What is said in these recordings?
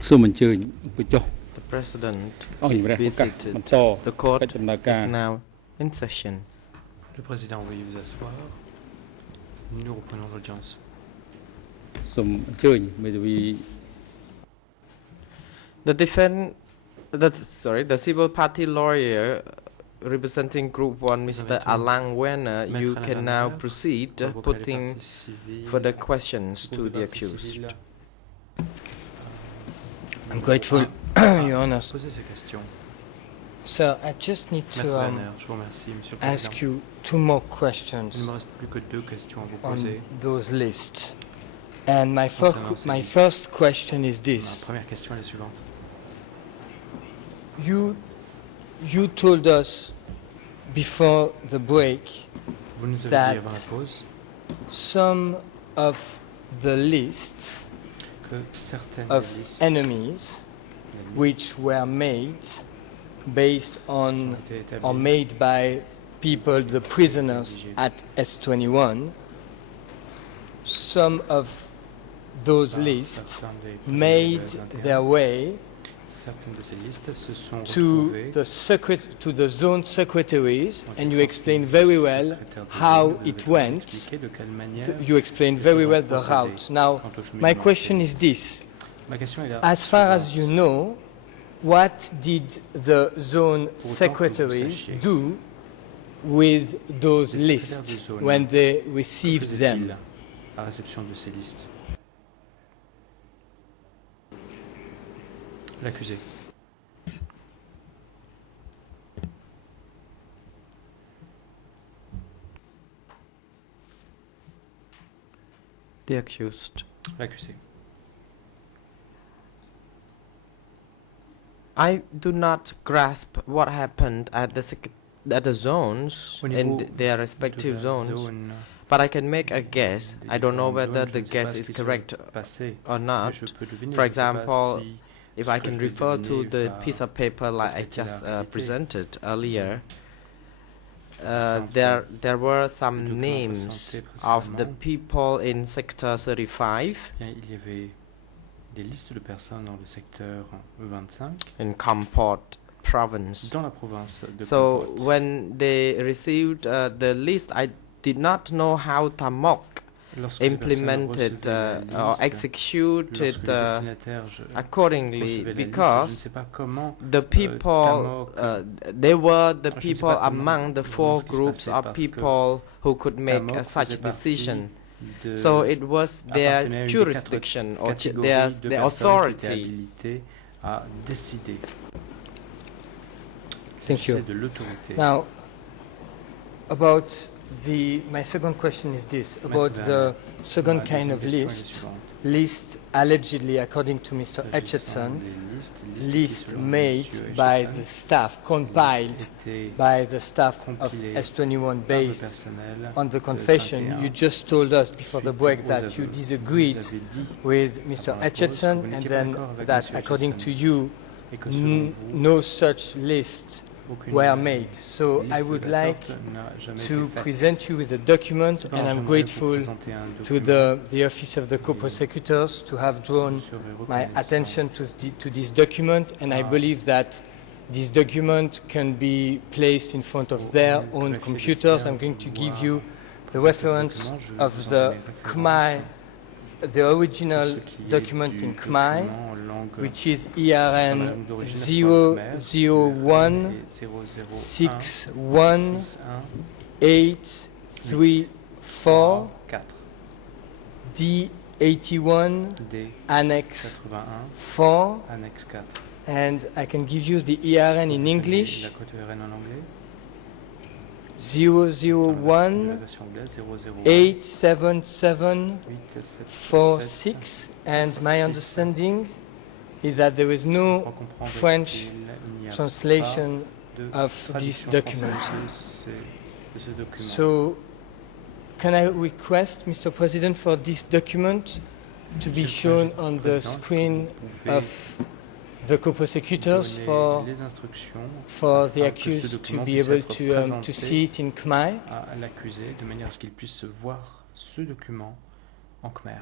The President is visited. The court is now in session. Le Président, veuillez vous asseoir. Nous reprenons l'audience. The civil party lawyer representing Group 1, Mr. Alang Werner, you can now proceed putting further questions to the accused. I'm grateful, Your Honor. Posez ces questions. Sir, I just need Maître to Werner, je vous remercie, Monsieur le ask Président. you two more Il ne questions me reste plus que 2 questions à vous on poser. those lists. And my Concernant ces listes. first question is Ma this. première question est la suivante. You told us before the break Vous nous avez that dit avant la pause some of the lists que certaines of listes enemies which were made based ont on été établies or made by people, the prisoners at S21, some of those par lists certains des prisonniers made de S21. their way Certaines de ces listes se sont to retrouvées to the zone secretaries, and you explained very well how it went. de quelle manière You explained very well the route. Now, quant au cheminement. my question is this. Ma question est là. As far as you know, what did the zone secretaries sachiez, do with those les secrétaires de lists zone, when they que received faisait-il them? à réception de ces listes? L'accusé. The accused. L'accusé. I do not grasp what happened at the zones Au in niveau their de respective la zones, zone but I can make a guess. des I don't know différentes whether zones, je the ne sais guess pas ce is qui s'est correct passé, or mais not. je peux deviner, For je ne sais pas example, si if ce I que can je vais refer to deviner the va piece of paper like I refléter la just réalité. presented earlier, Exemple, there were le some document names présenté of the précédemment. people in Sector 35 Bien, il y avait des listes de personnes dans le secteur 25 in Kampot province. dans la province de So Kampot. when they received the list, I did not know how Tamok Lorsque ces personnes implemented recevaient la or liste, executed lorsque les destinataires accordingly, recevaient la liste, je ne because sais pas comment the people Tamok, they were the je ne sais people pas comment among the vraiment four ce qui se groups passait of parce que people who could make Tamok such faisait partie decision. de- So it was appartenait à their une des jurisdiction or catégories their de their personnes qui étaient authority. habilitées à décider. Thank you. C'est de l'autorité. Now, about my second question is this, about the second Ma kind deuxième of question est la list, suivante. list allegedly, according to Mr. S'agissant Etchison, des listes list selon made Monsieur by Etchison, the staff, compiled étaient by the staff of compilées S21 par le based personnel on the de confession. 21. You just told us before the Suite break aux that you aveux. disagreed Vous avez dit with Mr. avant la pause Etchison, que vous and n'étiez pas then d'accord avec that Monsieur according Etchison to you, et que selon vous, no such lists aucune were made. So liste I de would la like sorte n'a jamais to été faite. present you with a document, Cependant, and I'm j'aimerais vous grateful présenter un to document. the office of the co-prosecutors to have drawn Je serai my reconnaissant attention to this document, and I believe that this document can be placed in front of their own computers. I'm going to give you the reference of the Khmer, the original document in Khmer, which is ERN 001618334 D81 Annex 4, Annexe 4. and I can give you the ERN in English, La code ERN en anglais. 001 La version anglaise, 001 87746, and my understanding is that there is no French translation of this document. So, can I request, Mr. President, for this document to be shown on the screen of the co-prosecutors for the accused to be able to see it in Khmer? À l'accusé de manière à ce qu'il puisse voir ce document en Khmer.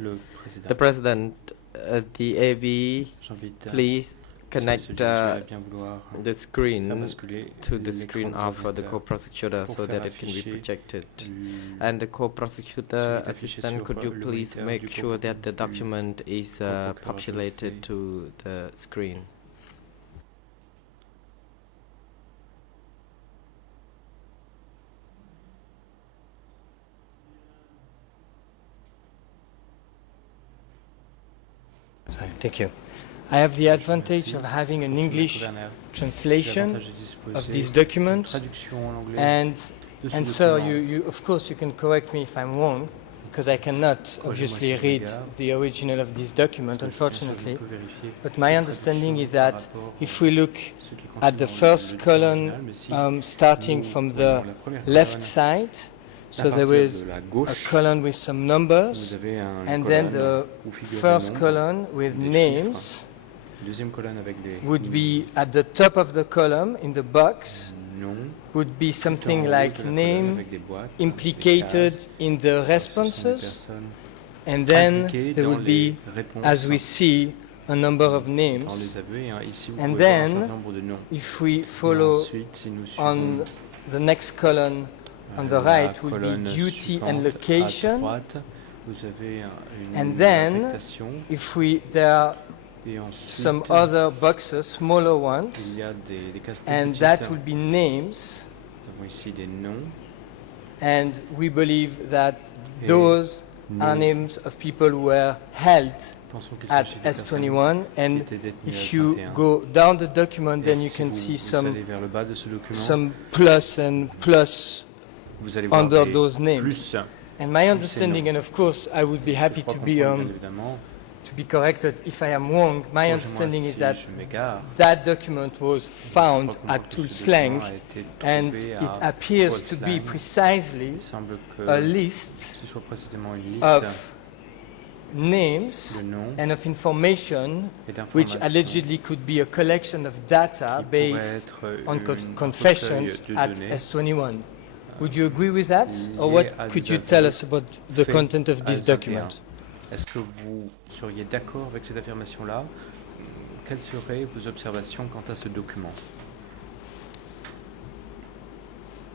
Le président. The President the AV, J'invite please connect celui qui va bien vouloir the screen faire basculer to the l'écran screen des of the ordinateurs co-prosecutor pour so faire that it can be afficher projected. le- And the co-prosecutor celui qui est affiché assistant, sur could you le please moniteur make du sure that the du document is co-procureur populated fait. to the screen? Sorry, thank you. I have the advantage of having an English translation of this document, and sir, of course you can correct me if I'm wrong, because I cannot obviously read the original of this document, unfortunately. But my understanding is that if we look at the first column starting from the left side, so there is a column with some numbers, and then the first column with names would be at the top of the column in the box, would be something like name implicated in the responses, and then there would be, as we see, a number of names. And then, if we follow on the next column on the right, would be duty and location. And then, if there are some other boxes, smaller ones, and that would be names. And we believe that those are names of people who were held at S21, and if you go down the document, then you can see some plus and plus under those names. And my understanding, and of course I would be happy to be corrected if I am wrong, my understanding is that that document was found at Tulslang, and it appears to be precisely a list of names and of information which allegedly could be a collection of data based on confessions at S21. Would you agree with that? Or what could you tell us about the content of this document? Est-ce que vous seriez d'accord avec cette affirmation-là? Quelles seraient vos observations quant à ce document?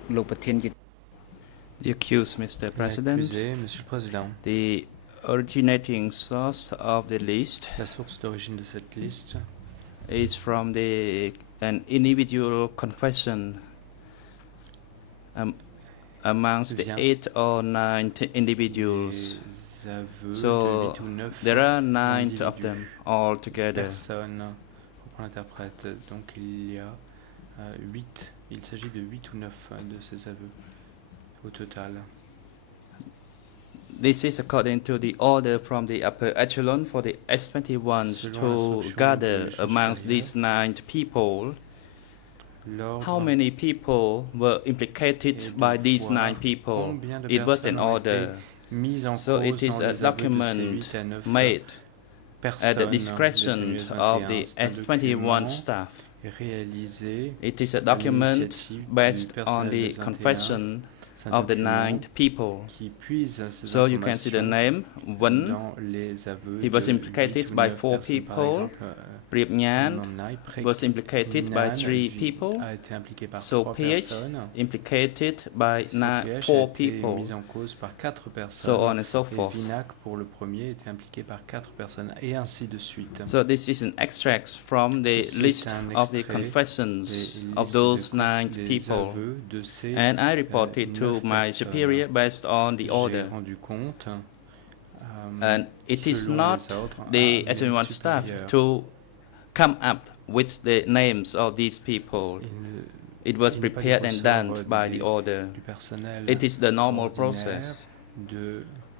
The accused, Mr. President, L'accusé, Monsieur le Président, the originating source of the list la source d'origine de cette liste is from an individual confession amongst the 8 or 9 individuals. So there are 9 of them all together. Personne reprend l'interprète. Donc il y a 8. Il s'agit de 8 ou 9 de ces aveux au total. This is according to the order from the upper echelon for the S21s to gather amongst these 9 people. How many people were implicated by these 9 people? It was an order. So it is a document made at the discretion of the S21 staff. It is a document based on the confession of the 9 people. So you can see the name. One, he was implicated by 4 people. Priep Nhan was implicated by 3 people. So PH implicated by 4 people. So on and so forth. So this is an extract from the list of the confessions of those 9 people. And I reported to my superior based on the order. And it is not the S21 staff to come up with the names of these people. It was prepared and done by the order. It is the normal process.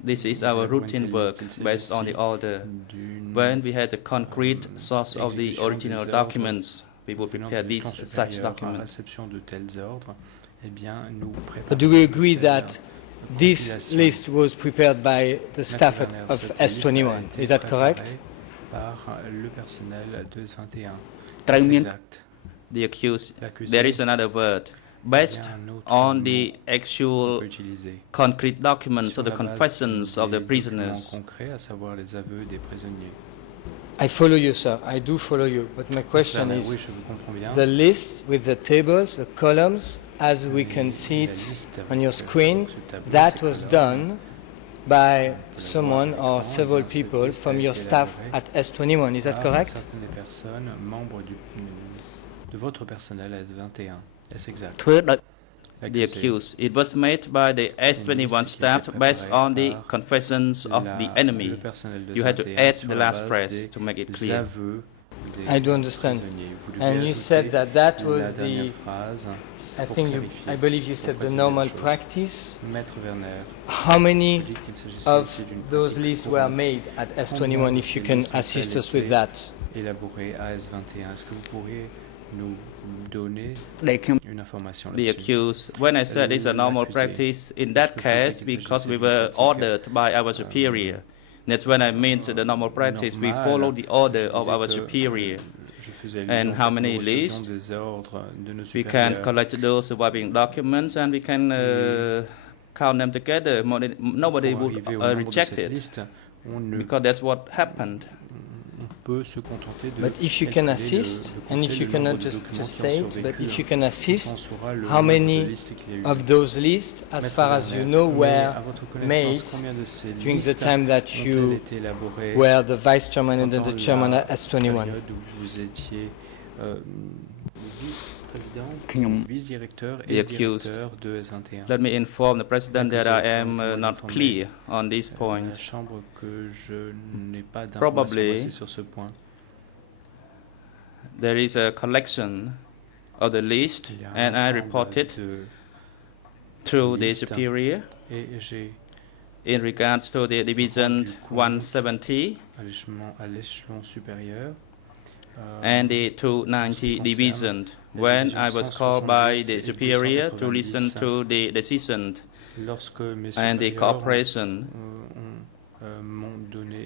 This is our routine work based on the order. When we had a concrete source of the original documents, we would prepare such documents. But do we agree that this list was prepared by the staff of S21? Is that correct? Par le personnel de S21. The accused, there is another word. Based on the actual concrete documents of the confessions of the prisoners. I follow you, sir. I do follow you. But my question Oui, is, je vous comprends bien. the list with the tables, the columns, as we can see it on your screen, that was done by someone or several people from your staff at S21. Is that correct? Certaines personnes, membres de votre personnel S21. Est-ce exact? The accused. It was made by the S21 staff based on the confessions of the enemy. You had to add the last phrase to make it clear. I do understand. And you said that that was the, I believe you said the normal practice. How many of those lists were made at S21, if you can assist us with that? Élaboré à S21. Est-ce que vous pourriez nous donner une information The là-dessus? accused, when I said it's a normal practice, in that case, because we were ordered by our superior. That's when I meant the normal practice. We follow the order of our superior. And how many lists? We can collect those surviving documents and we can count them together. Nobody would reject it, because that's what happened. But if you can assist, and if you cannot just say it, but if you can assist, how many of those lists, as far as you know, were made during the time that you were the vice chairman and then the chairman at S21? The accused. Let me inform the President that I am not clear on this point. Probably there is a collection of the list and I reported through the superior in regards to the division 170 and the 290 division. When I was called by the superior to listen to the decision and the cooperation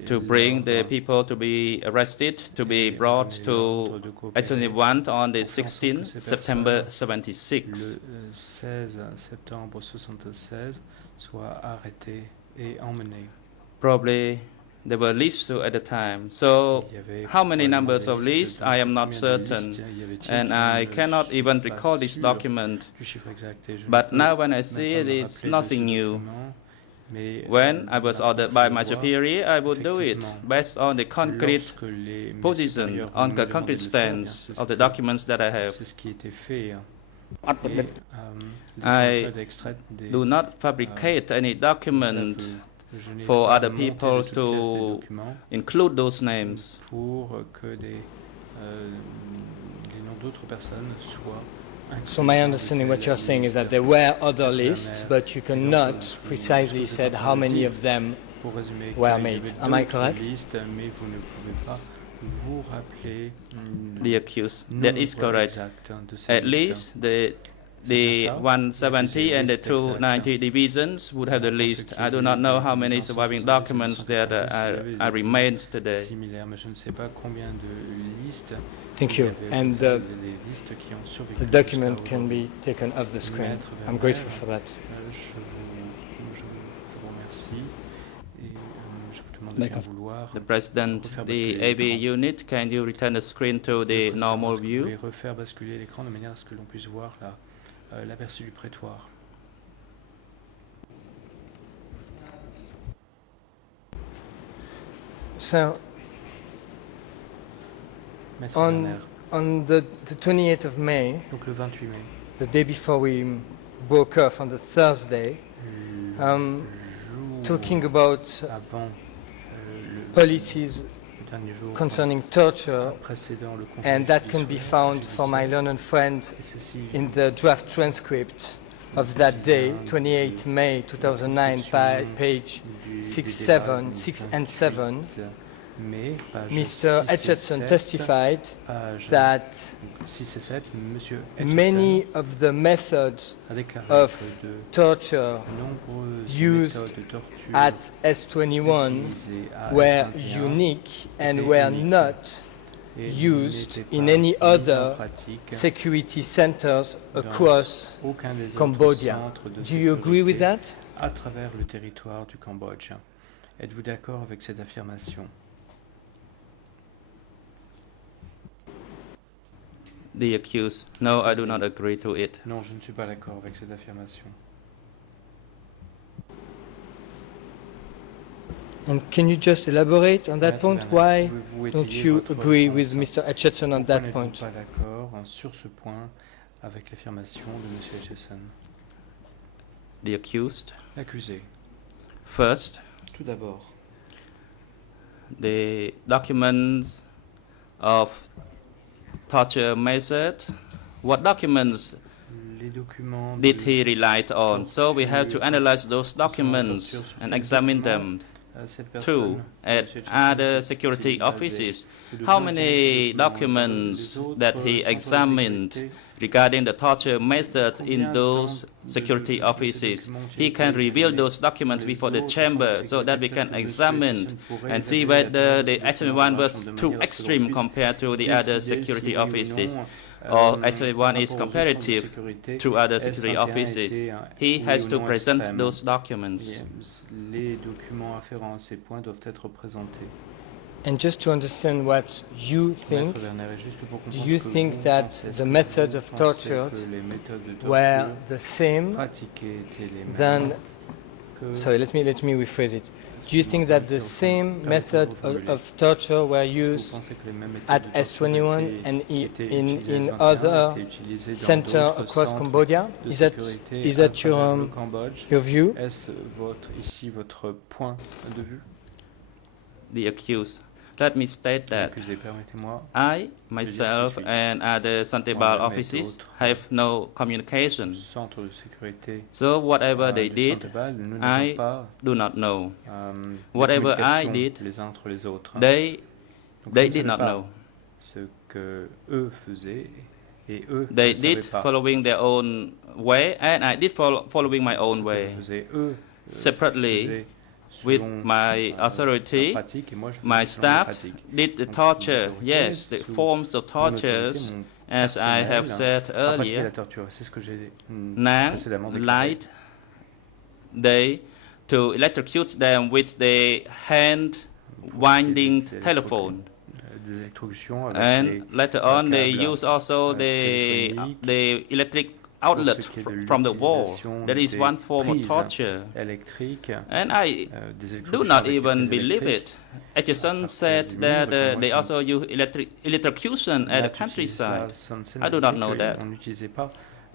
to bring the people to be arrested, to be brought to S21 on the 16th September 76. Le 16 septembre 76 soit arrêté et emmené. Probably there were lists at the time. So how many numbers of lists, I am not certain. And I cannot even recall this document. But now when I see it, it's nothing new. When I was ordered by my superior, I would do it based on the concrete position, on the concrete stance of the documents that I have. I do not fabricate any document for other people to include those names. So my understanding, what you're saying is that there were other lists, but you cannot precisely say how many of them were made. Am I correct? The accused. That is correct. At least the 170 and the 290 divisions would have the list. I do not know how many surviving documents that are remained today. Thank you. And the document can be taken off the screen. I'm grateful for that. The President, the AV unit, can you return the screen to the normal view? L'aperçu du prétoire. So, on the 28th of May, donc le 28 mai, the day before we broke off on the Thursday, talking about policies concerning torture, and that can be found for my learned friend in the draft transcript of that day, 28 May 2009, by page 6 and 7. Mr. Etchison testified that many of the methods of torture used at S21 were unique and were not used in any other security centers across Cambodia. Do you agree with that? À travers le territoire du Cambodge. Êtes-vous d'accord avec cette affirmation? The accused, no, I do not agree to it. Non, je ne suis pas d'accord avec cette affirmation. And can you just elaborate on that Maître point? Bernard, Why pouvez-vous don't étayer you votre agree réponse? with Mr. Hutchinson on that Pourquoi point? n'êtes-vous pas d'accord sur ce point avec l'affirmation de M. Hutchison? The accused, L'accusé. first, Tout d'abord, the documents of torture method, what documents les documents did de he rely on? So we have to analyze those documents and examine them. cette Two, personne, at M. Hutchison, other qui security est basé offices, de how bien many interroger les documents autres that he centres de examined sécurité, regarding the torture methods combien in de those temps de security ces offices? documents He ont can été reveal examinés those documents dans les before the autres centres de chamber so that we sécurité? can Peut-être que M. examine Hutchison pourrait and see évaluer whether à the travers ces SME1 documents was de too manière à ce que extreme l'on puisse compared to the other décider security si oui ou offices, non, or par SME1 is rapport aux autres centres de comparative sécurité, to other security S21 offices. était, He oui has ou to non present extrême. those documents. Et les documents afférents à ces points doivent être présentés. And just to understand what you think, Maître Werner, et juste pour do comprendre you ce que think vous that pensez, est-ce the que methods vous of pensez torture que les méthodes de were torture the same pratiquées étaient les than, mêmes que... sorry, let me rephrase it. Do you think that the same method of torture were Est-ce que vous used pensez que les mêmes méthodes at de torture S21 étaient- and étaient in utilisées à S21, other étaient utilisées dans centers d'autres across centres Cambodia? de Is sécurité that à travers le your Cambodge? your view? Est-ce ici votre point de vue? The accused. Let me state that Accusé, permettez-moi. I, myself, suis. and other Santebal Moi-même et offices d'autres. have no communication. Centre de sécurité So whatever they de did, Santebal, nous I n'avons pas do not know. des Whatever I communications did, les uns entre les autres. They Donc, they je ne did savais not pas know. ce que eux faisaient et eux They ne savaient did pas. following their own way, and I did following my Ce own que way. je faisais, eux Separately, faisaient with selon, my authority, leur pratique, et moi, je faisais my selon ma staff pratique. did the Donc, torture. l'autorité Yes, the sous forms of mon autorité, tortures, mon as I have personnel, said a pratiqué earlier. la torture. C'est ce que j'ai Now, précédemment déclaré. light they to electrocute them with the hand winding Des telephone. Des électrocutions avec And les later on, they câbles, use also téléphoniques. the electric outlet Pour ce qui est de from the wall. l'utilisation That is des one form of prises torture. électriques, And I des do électrocutions not avec les even prises believe électriques. it. Edison said that they also use electrocution at the countryside. I do not know that. On n'utilisait pas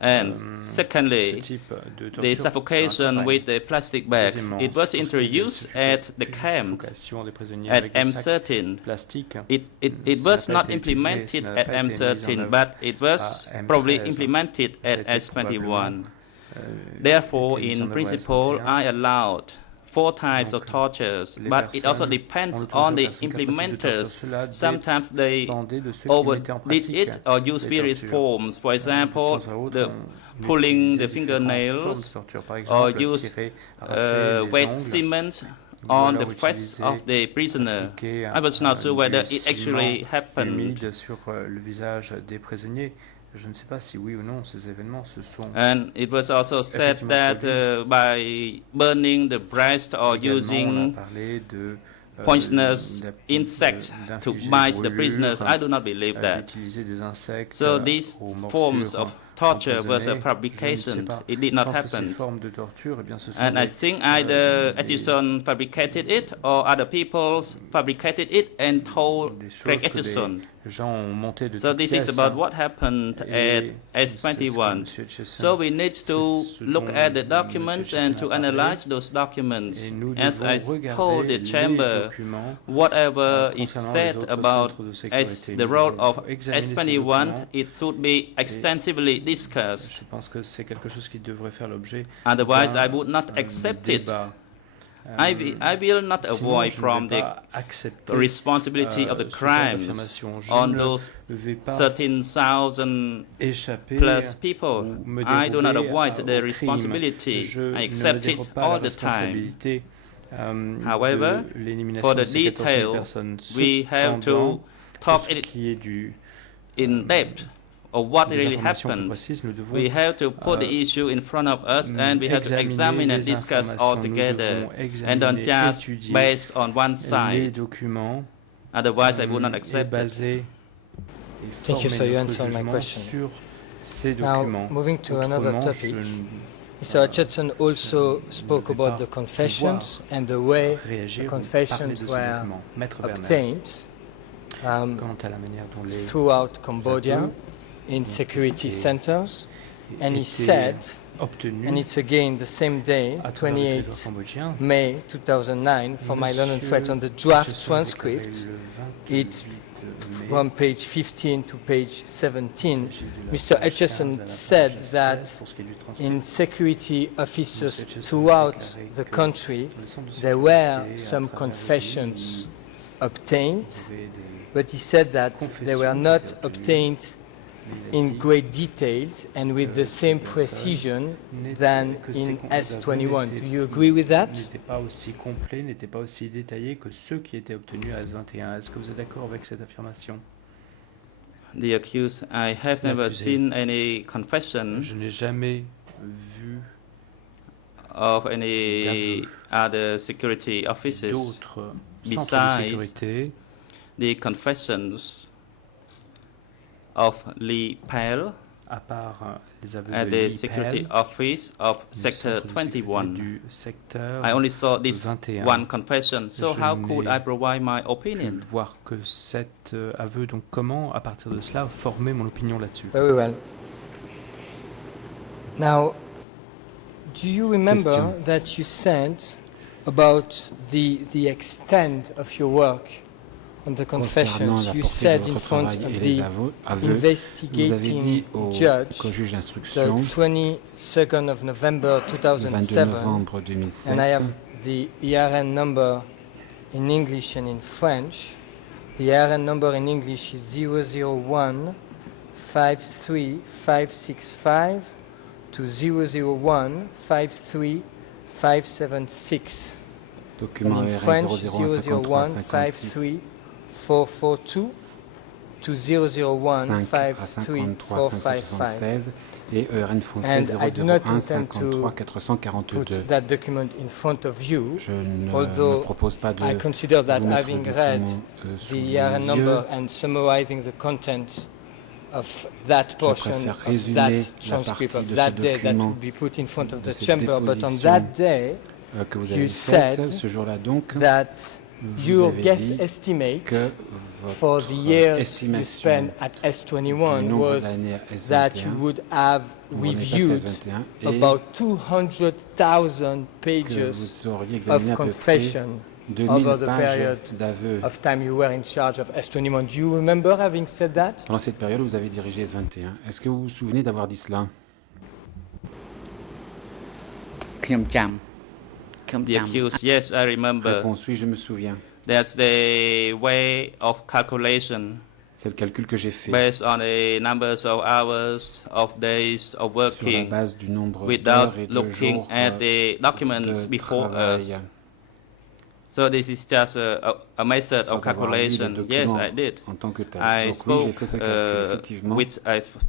And ce secondly, type de the torture suffocation dans with the plastic bag, Deuxièmement, it was lorsqu'il y a introduced at the camp suffocation des prisonniers at avec des sacs M13. plastiques. It Ça was n'a pas not été utilisé, implemented ça n'a at pas été mis en M13, œuvre but it was à M13. probably implemented Ça a at été S21. probablement, Therefore, été mis en in œuvre à principle, S21. I allowed 4 types of Donc, tortures, les but it also personnes depends ont on the l'autorisation aux personnes quatre types de torture. implementers. Cela Sometimes they dépendait de ceux qui mettaient en overdid pratique it or use les various tortures. forms. For De example, temps à autre, the on pulling utilisait the différentes fingernails formes de torture. Par or exemple, use tirer, arracher les wet ongles, cement ou on alors the face utiliser, of the prisoner. appliquer I was not sure du whether it ciment actually happened. humide sur le visage des prisonniers. Je ne sais pas si oui ou non ces événements se sont And it was also said effectivement that by burning the breast or également, on a using parlé de poisonous insects to d'infliger bite the brûlures, prisoners. I do not believe that. d'utiliser des insectes So these aux forms morsures of torture was a empoisonnées. Je ne sais fabrication. pas. It did Je not pense que ces happen. formes de torture, eh bien, ce sont And I des, think either des- Edison fabricated it or other people fabricated it and told des choses Craig que Edison. les gens ont monté de So toutes this is pièces. about what happened Et at c'est ce que S21. M. Hutchison- So we need to c'est ce look dont at the M. documents Hutchison and a to parlé. analyze those documents. Et nous As I devons told regarder the les chamber, documents whatever is concernant les said autres about centres de as sécurité. the Nous role devons of examiner ces S21, documents. it should be extensively discussed. Je pense que c'est quelque chose qui devrait faire l'objet Otherwise, d'un, I would not accept it. débat. I will not Sinon, avoid je ne from vais the pas accepter, responsibility of the ce genre crimes d'affirmation. Je on ne those vais pas 13,000 échapper plus people. ou me I do not dérober avoid aux the crimes. responsibility. Je I ne me accept dérobe it pas la all the time. responsabilité However, de l'élimination for de the ces 14 000 detail, personnes. we have Cependant, to talk pour ce qui est du in depth of what des really informations plus happened. précises, nous devons We have to put the issue in front of us and we have to examine and les discuss informations. all Nous together devons and not examiner, just étudier based on one les side. documents Otherwise, I would not et accept it. basés Thank you, so you notre answered my jugement question. sur ces Now, documents. moving to another Autrement, topic, je Mr. Hutchinson also ne spoke vais about pas the confessions and the way réagir the ou parler confessions de ces were documents. Maître Werner, obtained quant à la manière dont les throughout Cambodia aveux in security centers, and he étaient said, obtenus and it's again the same day, à travers le territoire 28 cambodgien. May 2009, for my London friends, on the draft transcript, it's from page 15 to page 17, Mr. Hutchison said that in security officers throughout the country, there were some confessions obtained, but he said that they were not obtained in great details and with the same precision than in S21. Do you agree with that? N'étaient pas aussi complets, n'étaient pas aussi détaillés que ceux qui étaient obtenus à S21. Est-ce que vous êtes d'accord avec cette affirmation? The accused, I have never seen any confession Je n'ai jamais vu of any other security officers d'autres centres de besides sécurité the confessions of Lee Pell à part les aveux at de the Lee security Pell, office of du sector centre de sécurité 21. du secteur I only saw this 21. one confession, so Je how could n'ai I provide my pu opinion? voir que cet aveu, donc comment, à partir de cela, former mon opinion là-dessus? Very well. Now, do you remember Question. that you said about the extent of your work on the Concernant confessions? la You portée said de in votre front travail of et les the aveux, vous avez investigating dit au judge juge the d'instruction 22nd of November le 22 2007, novembre and I 2007 have the ERN number in English and in French. The ERN number in English is 001 53565 to 001 53576. document And in RN French, 001 53 442 to 001 5 à 53 576 et ERN français And I do not 001 intend to 53 442. put that document in front of you, Je ne although propose pas de I consider that vous mettre having le read document, sous the les ERN yeux. number and summarizing the content of that portion préfère of résumer that la transcript partie of de that ce day that document would be put in front of de the cette chamber. But on déposition, that day, que vous you avez said faite ce jour-là donc that vous your avez guess dit estimate que for votre the years you estimation spent at du S21 nombre was d'années à that S21 you would have on est passé à reviewed S21 et about 200,000 que pages vous auriez of examiné à peu près confession 2000 over the pages period d'aveux. of time you were in charge of S21. Do you remember having said that? Pendant cette période où vous avez dirigé S21, est-ce que vous vous souvenez d'avoir dit cela? ខ្ញុំចាំ The accused, yes, I remember. Réponse oui, je me souviens. That's the way of calculation C'est le calcul que j'ai fait based on the numbers of hours, of days of sur la working, base du nombre without d'heures et de looking jours at the documents de before us. travail. So this is just a method of Sans avoir lu les calculation. Yes, documents I did. en tant que tel. I Donc oui, j'ai spoke, fait ce calcul, effectivement.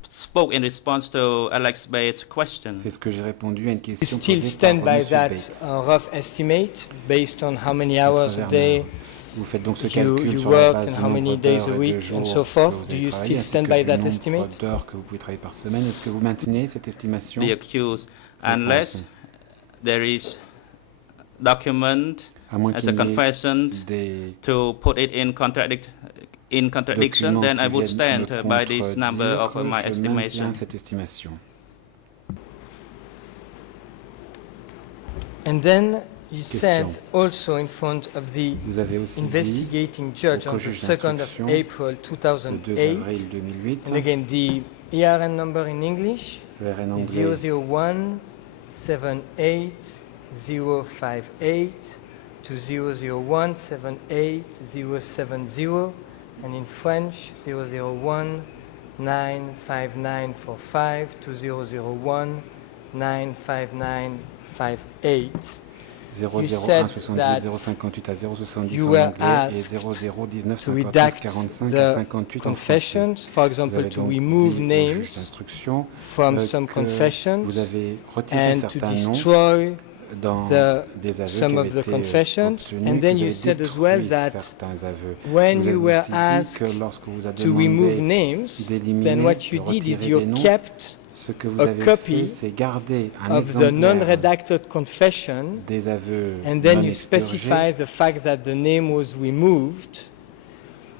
spoke in response to Alex Bates' question. C'est ce que j'ai répondu à une You question still posée stand par by Monsieur that Bates. rough estimate based on how many hours a day Vous faites donc ce you calcul sur la worked base and du how many nombre days d'heures a et de week jours and so que forth. vous Do avez you travaillé, still ainsi stand que by du that nombre estimate? d'heures que vous pouvez travailler par semaine. Est-ce que vous maintenez cette estimation? The accused, unless there is document À moins as qu'il a n'y ait confession des to put it in contradiction, documents then I qui would viennent stand le by this number of contredire, my je estimation. maintiens cette estimation. And then you Question. said also in front of the Vous avez aussi dit investigating judge au on the juge 2nd of d'instruction, April le 2 2008, avril 2008, and again the ERN number in English le RN is anglais 001 78058 to 001 78070, and in French 001 95945 to 001 95958. 001 said 78 that 058 à 070 you en were anglais et asked 0019 to 58 redact 45 à the 58 en français. confessions, for Vous example, avez to donc remove dit au juge names d'instruction from some que confessions vous avez retiré and to certains noms destroy dans des aveux some qui of avaient the été confessions, obtenus, and que then vous you avez said as well détruit that certains aveux. when Vous you avez were aussi dit asked que lorsque vous a to remove demandé names, d'éliminer, then what you de did is retirer you des noms, kept ce que vous a avez copy fait, c'est garder un of the exemplaire non-redacted confession, des aveux and then non you specify expurgés the fact that the name was removed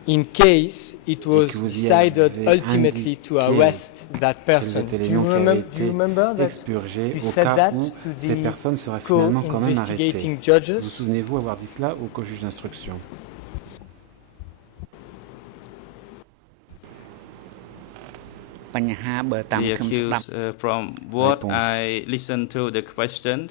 in case it was que vous y decided avez ultimately to indiqué arrest that person. quels étaient les Do you noms qui avaient remember été that expurgés you au said cas that où to ces the personnes seraient finalement quand même arrêtées. co-investigating Vous judges? souvenez-vous avoir dit cela au co-juge d'instruction? The accused, from what Réponse. I listened to the question,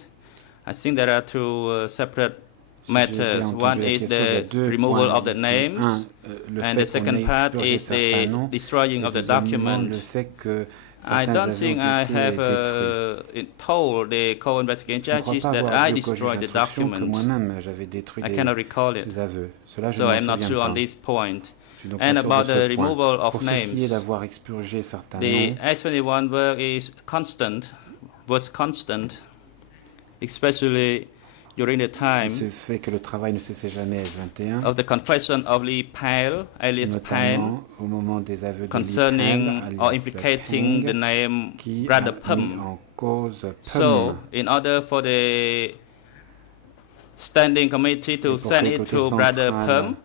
I think there are two separate Si j'ai bien matters. entendu One la is question, il y a the deux removal points of the ici. names, Le and fait the second qu'on ait part expurgé is certains the noms, destroying et of the deuxièmement, document. le fait que I certains don't aveux think ont I été have détruits. told the co-investigating Je ne crois judges pas that avoir I dit au co-juge destroyed the d'instruction que document. moi-même j'avais détruit I cannot des recall it, aveux. Cela, je so ne I'm m'en not souviens sure pas. on this point. Je suis donc And pas sûr about de the ce point. removal of Pour ce qui est names, d'avoir expurgé certains the noms, S21 work is constant, was constant, especially during the time ce fait que le travail ne cessait jamais S21, of the confession of Lee Pyle, alias Payne, notamment au moment des aveux de concerning Lee Pyle, or alias implicating the Peng, name qui Brother a mis Pum. en cause So, Pum. in order for the standing committee to Et pour send que le it comité to Brother central Pum,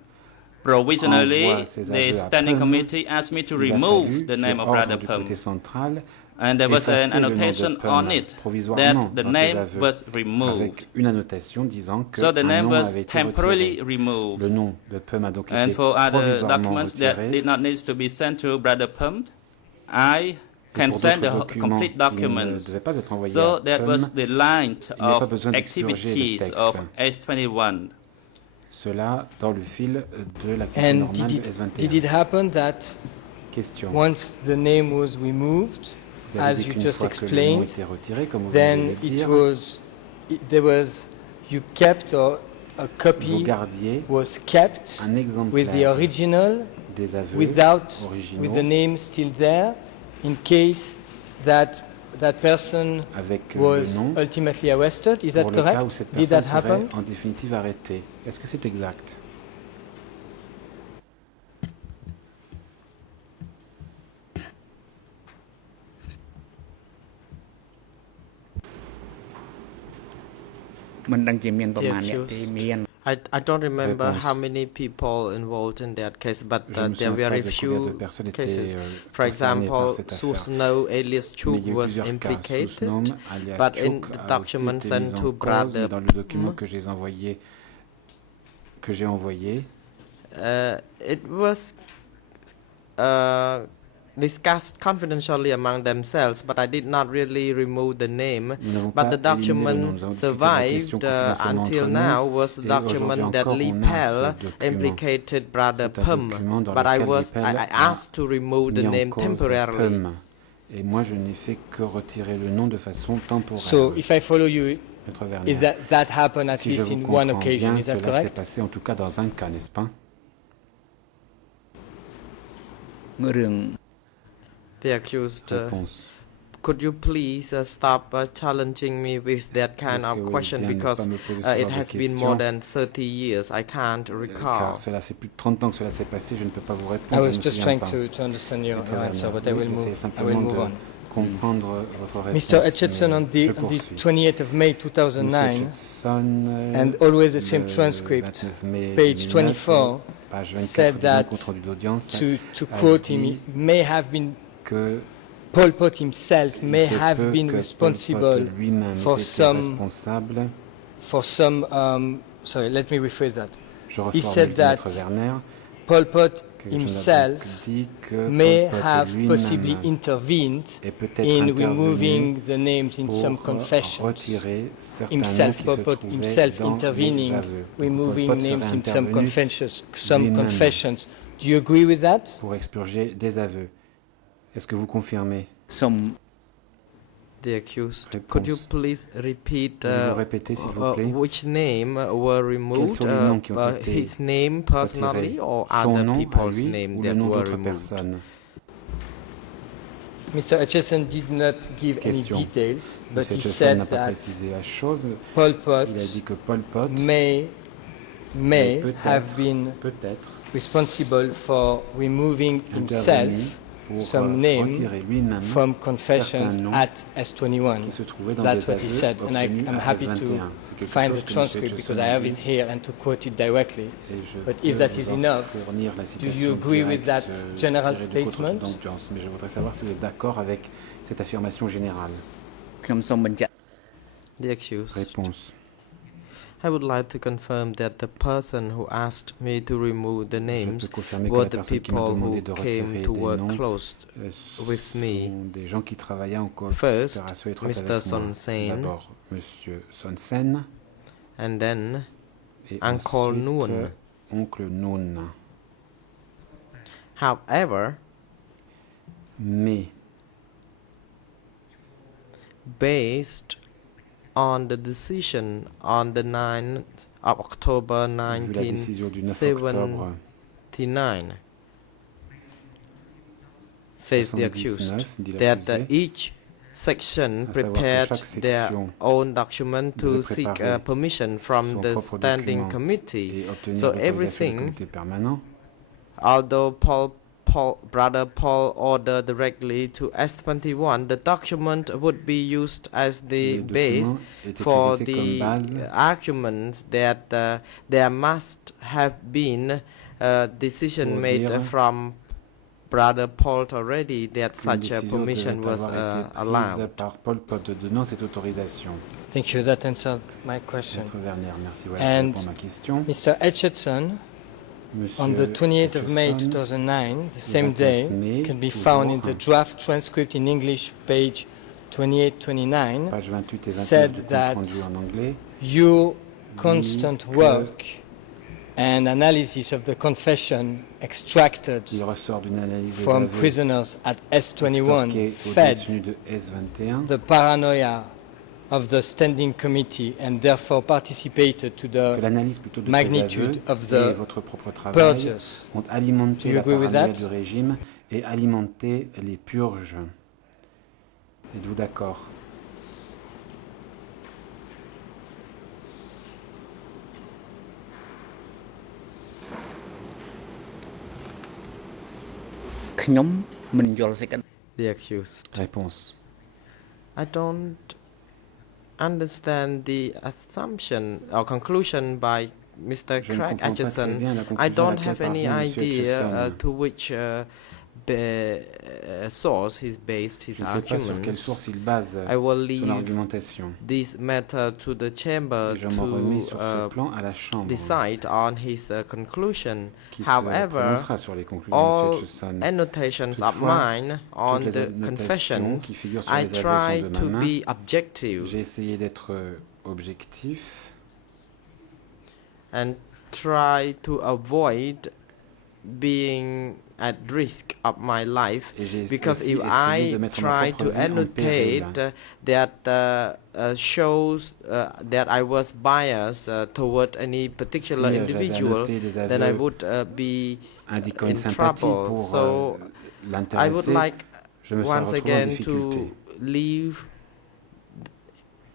provisionally, envoie ces the aveux à standing Pum, committee asked me to il a remove fallu, the name sur of ordre Brother du Pum. comité central, And there was an effacer le nom de annotation Pum on it provisoirement that the dans ces name aveux, was removed. avec une annotation disant que So the un name nom was avait été temporarily retiré. removed. Le nom de Pum a donc And été for other provisoirement documents that retiré. did not need to be sent to Brother Pum, I Et can pour send d'autres the documents complete qui ne documents. devaient pas être envoyés So à that Pum, was the line il n'y a pas of besoin d'expurger le activities texte. of S21. Cela dans le fil de l'activité And normale did de it S21. happen that Question. once the name was removed, Vous avez as dit you qu'une just fois que le nom explained, était retiré, comme vous venez de then le it dire, was, you kept a vous copy gardiez was kept un with the exemplaire original des aveux without, originaux with the name still there, in case that person avec le was nom ultimately arrested. Is that pour le cas où correct? cette Did that personne serait happen? en définitive arrêtée. Est-ce que c'est exact? I don't remember Réponse. how many people involved in that case, but Je ne me there souviens were pas very de combien de few personnes étaient cases. For concernées par example, cette affaire. Susno alias Mais Chuk il y a eu was plusieurs cas. implicated, Susnom, alias but in Chuk, the a aussi document été sent mis to en cause, Brother mais dans le document Pum, que j'ai envoyé, it was discussed confidentially among themselves, but I did not really remove the name. nous n'avons But pas the éliminé le nom. document Nous avons discuté de la question survived confidentiellement until entre now nous, was the et aujourd'hui document that encore, Lee on a ce Pell document. implicated Brother C'est un Pum, document dans but I lequel was Lee Pell I a asked to remove the mis en name cause temporarily. Pum. Et moi, je n'ai fait que retirer le nom de façon temporaire. So, if I follow you, Maître Vernier. that happened at Si je least vous in comprends one occasion. bien, Is that cela s'est correct? passé en tout cas dans un cas, n'est-ce pas? The accused, Réponse. could you please stop challenging me with that kind Est-ce que of vous question, bien ne because pas me poser ce it genre de has been more questions? than 30 years. I can't recall. Car cela fait plus de 30 ans que cela s'est passé, je ne peux pas vous répondre. I je was ne me just souviens trying pas. to understand your Maître Vernier. answer, but I Oui, will j'essaie move simplement on. de comprendre votre réponse. Mr. Hutchinson, mais on je the poursuis. 28th of May 2009, Monsieur Hutchinson, and always the same le transcript, 29 mai page 2009, 24, page said 24 du that, compte rendu d'audience, to a quote him, dit it may have been que Pol Pot himself il may se have peut been que Pol Pot responsible lui-même for était some- responsable. for some. Sorry, let me rephrase that. Je He said reformule that Maître Werner, Pol Pot que je n'ai himself donc dit que may Pol Pot have possibly lui-même intervened est peut-être in intervenu removing the names in pour some confessions. retirer certains noms Himself, qui Pol se Pot trouvaient himself dans intervening, les aveux. removing Pol Pot names serait in some intervenu confessions. lui-même. Do you agree with that? pour expurger des aveux. Est-ce que vous confirmez? The accused, Réponse. could you please repeat Pouvez-vous répéter, s'il vous plaît? which name were removed? sont les noms qui ont été his name personally retirés? or Son other nom à people's lui names ou that le nom were d'autres removed? personnes? Mr. Hutchison did not give any Question. details, but M. he Hutchison said n'a pas that précisé la chose. Pol Pot Il a dit que Pol Pot may have been peut-être responsible for removing intervenu himself pour some name retirer lui-même from confessions certains noms at S21. qui se trouvaient dans That's des what he aveux said, and obtenus I'm à happy S21. to C'est quelque find chose the que M. transcript Hutchison because I a have dit, it here and to quote it directly. et je But peux if that vous is en enough, fournir la do citation you agree with that directe, general tirée du code statement? d'audience. Mais je voudrais savoir si vous êtes d'accord avec cette affirmation générale. ខ្ញុំសូមបញ្ជាក់ The accused. Réponse. I would like to confirm that the person who asked me to remove the Je names peux confirmer que were la the personne qui m'a people demandé who de came retirer to des work noms close with me. sont des gens qui travaillaient en First, coopération étroite Mr. avec moi. Sonsen. D'abord, Monsieur Sonsen And then et Uncle ensuite Noon. Oncle Noon. However, Mais based on the decision on the 9th of October vu la décision du 9 octobre 1979, says the accused, 79, dit that l'accusé, each section à savoir que prepared chaque their section own document to devait seek préparer permission from son the propre standing document committee. et obtenir So l'autorisation du everything, comité permanent. although Brother Paul ordered directly to S21, the document would be used as the Le base document était for utilisé comme the base arguments that there must have been a decision pour made dire from Brother Paul already that qu'une such a décision permission devait was avoir été prise allowed. par Pol Pot de donner cette autorisation. Thank you. That answered my question. Maître Werner, merci. Voilà, And je réponds à ma question. Mr. Hutchison, Monsieur on the 28th of May Hutchison, 2009, the same 29 day, mai, can be toujours, found in the draft transcript in English, page 2829. page 28 et 29 said du compte that rendu en anglais, Your constant que work and analysis of the confession extracted il ressort d'une analyse des from aveux prisoners at extorqués S21 aux fed détenus de S21, the paranoia of the standing committee and therefore participated to que the l'analyse plutôt de ces magnitude aveux of et the votre propre travail purges. ont Do alimenté you la agree with paranoïa that? du régime et alimenté les purges. Êtes-vous d'accord? "ខ្ញុំមិនយល់សេចក្តី The accused. Réponse. I don't understand the assumption or conclusion by Mr. Je ne Craig comprends pas très Atchison. bien la I conclusion à don't laquelle have any parvient M. idea Atchison. to which source he's based his Je ne sais pas sur quelle arguments. source il base I will son leave argumentation. this matter to the chamber Et je m'en remets sur ce to plan à la Chambre, decide on his conclusion. qui se However, prononcera sur les conclusions de M. all Hutchison. annotations of Toutefois, mine on Toutes les the annotations confessions, qui figurent sur I les aveux try sont de to ma main. be objective J'ai essayé d'être objectif and try to avoid being at risk of my life, et j'ai because aussi if essayé I de mettre ma try propre to vie en péril. annotate that shows that I was biased toward any particular Si, j'avais individual, annoté des then I aveux would be indiquant in une sympathie trouble. pour So I would l'intéressé, like je me serais once retrouvé en again difficulté. to leave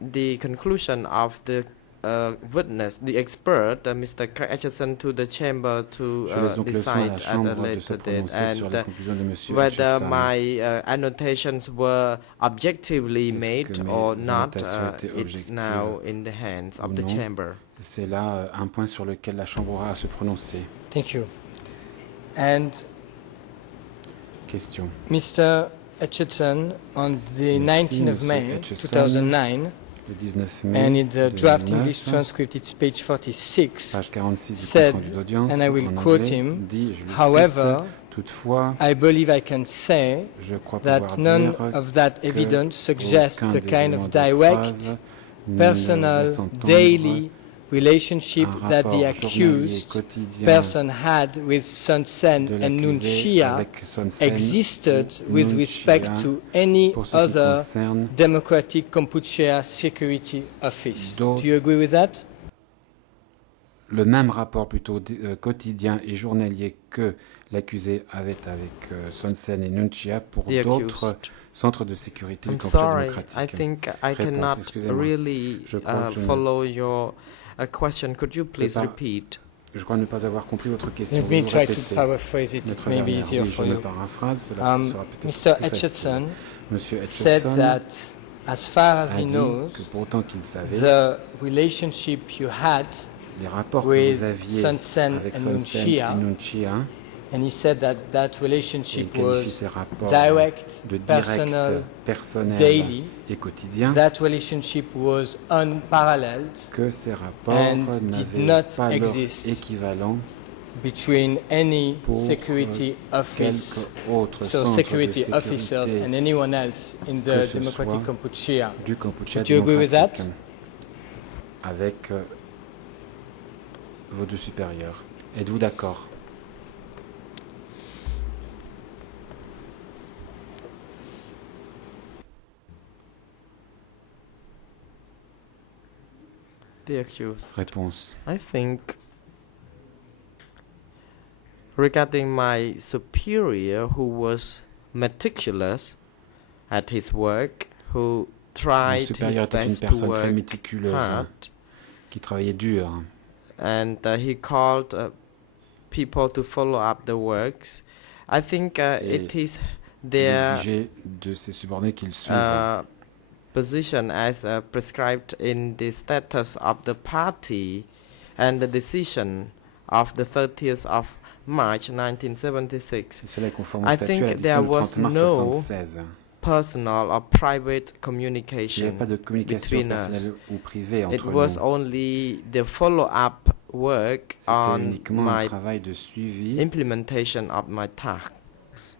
the conclusion of the witness, the expert, Mr. Craig Atchison, to the chamber to Je laisse donc le soin à la decide at a Chambre de se later date, prononcer sur les and conclusions de M. whether Hutchison. my annotations were objectively Est-ce made que mes or not, annotations étaient it's objectives now in the hands of ou the non? chamber. C'est là un point sur lequel la Chambre aura à se prononcer. Thank you. And Question. Mr. Hutchison, on the Merci, 19th of Monsieur May Hutchison. 2009, Le 19 mai and in the draft 2009, English transcript, it's page 46, page 46 du said, compte rendu d'audience, and I will en quote anglais, him, dit, je le however, cite, toutefois, I believe I can say je crois pouvoir that none dire of that que evidence suggests aucun the des kind éléments of de direct, preuve ne personal, laisse entendre daily relationship un that the rapport journalier accused quotidien person had with Sun Sen de and Noon l'accusé Shia avec Son Sen existed et with Noon respect Shia to any pour ce qui other concerne Democratic Kampuchea Security Office. d'autres- Do you agree with that? le même rapport plutôt quotidien et journalier que l'accusé avait avec Son Sen et Nunchia pour d'autres centres de sécurité du Cambodge démocratique. I think I cannot really follow your question. Could you please repeat? Je crois ne pas avoir compris votre question. Let me try to paraphrase it. It may be easier for you. Mr. Etchison said that, as far as he knows, the relationship you had with Son Sen and Nunchia, and he said that that relationship was direct, personal, daily. That relationship was unparalleled and did not exist between any security office, so security officers and anyone else in the democratic Kampuchea. Would you agree with that? Avec vos deux supérieurs. Êtes-vous d'accord? The accused. Réponse. I think regarding my superior who was meticulous at his work, who tried his best to work hard, qui travaillait dur, and he called people to follow up the works. I think it is their de ses subordonnés qu'ils suivent. Position as prescribed in the status of the party and the decision of the 30th of March 1976. I think there was no personal or private communication between us. It was only the follow-up work on my implementation of my tasks.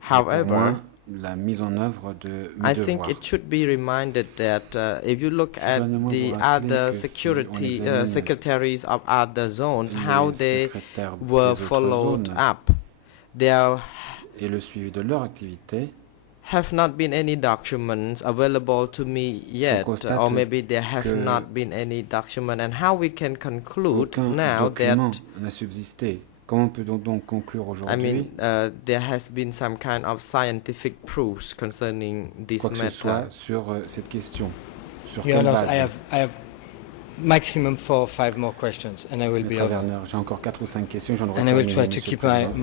However, la mise en œuvre de mes I think it should be reminded that if you look at the other security secretaries of other zones, how they were followed up, there et le suivi de leur activité, have not been any documents available to me yet, or maybe there have not been any document, and how we can conclude now that n'a subsisté. Comment peut-on donc conclure aujourd'hui? I mean, there has been some kind of scientific proofs concerning this quoi que ce matter. soit sur cette question. Sur Your quelle Honor, base? I have maximum 4 or 5 more questions, and I will be over. J'ai encore 4 ou 5 questions. J'en aurai And I will terminé, try to Monsieur keep le Président,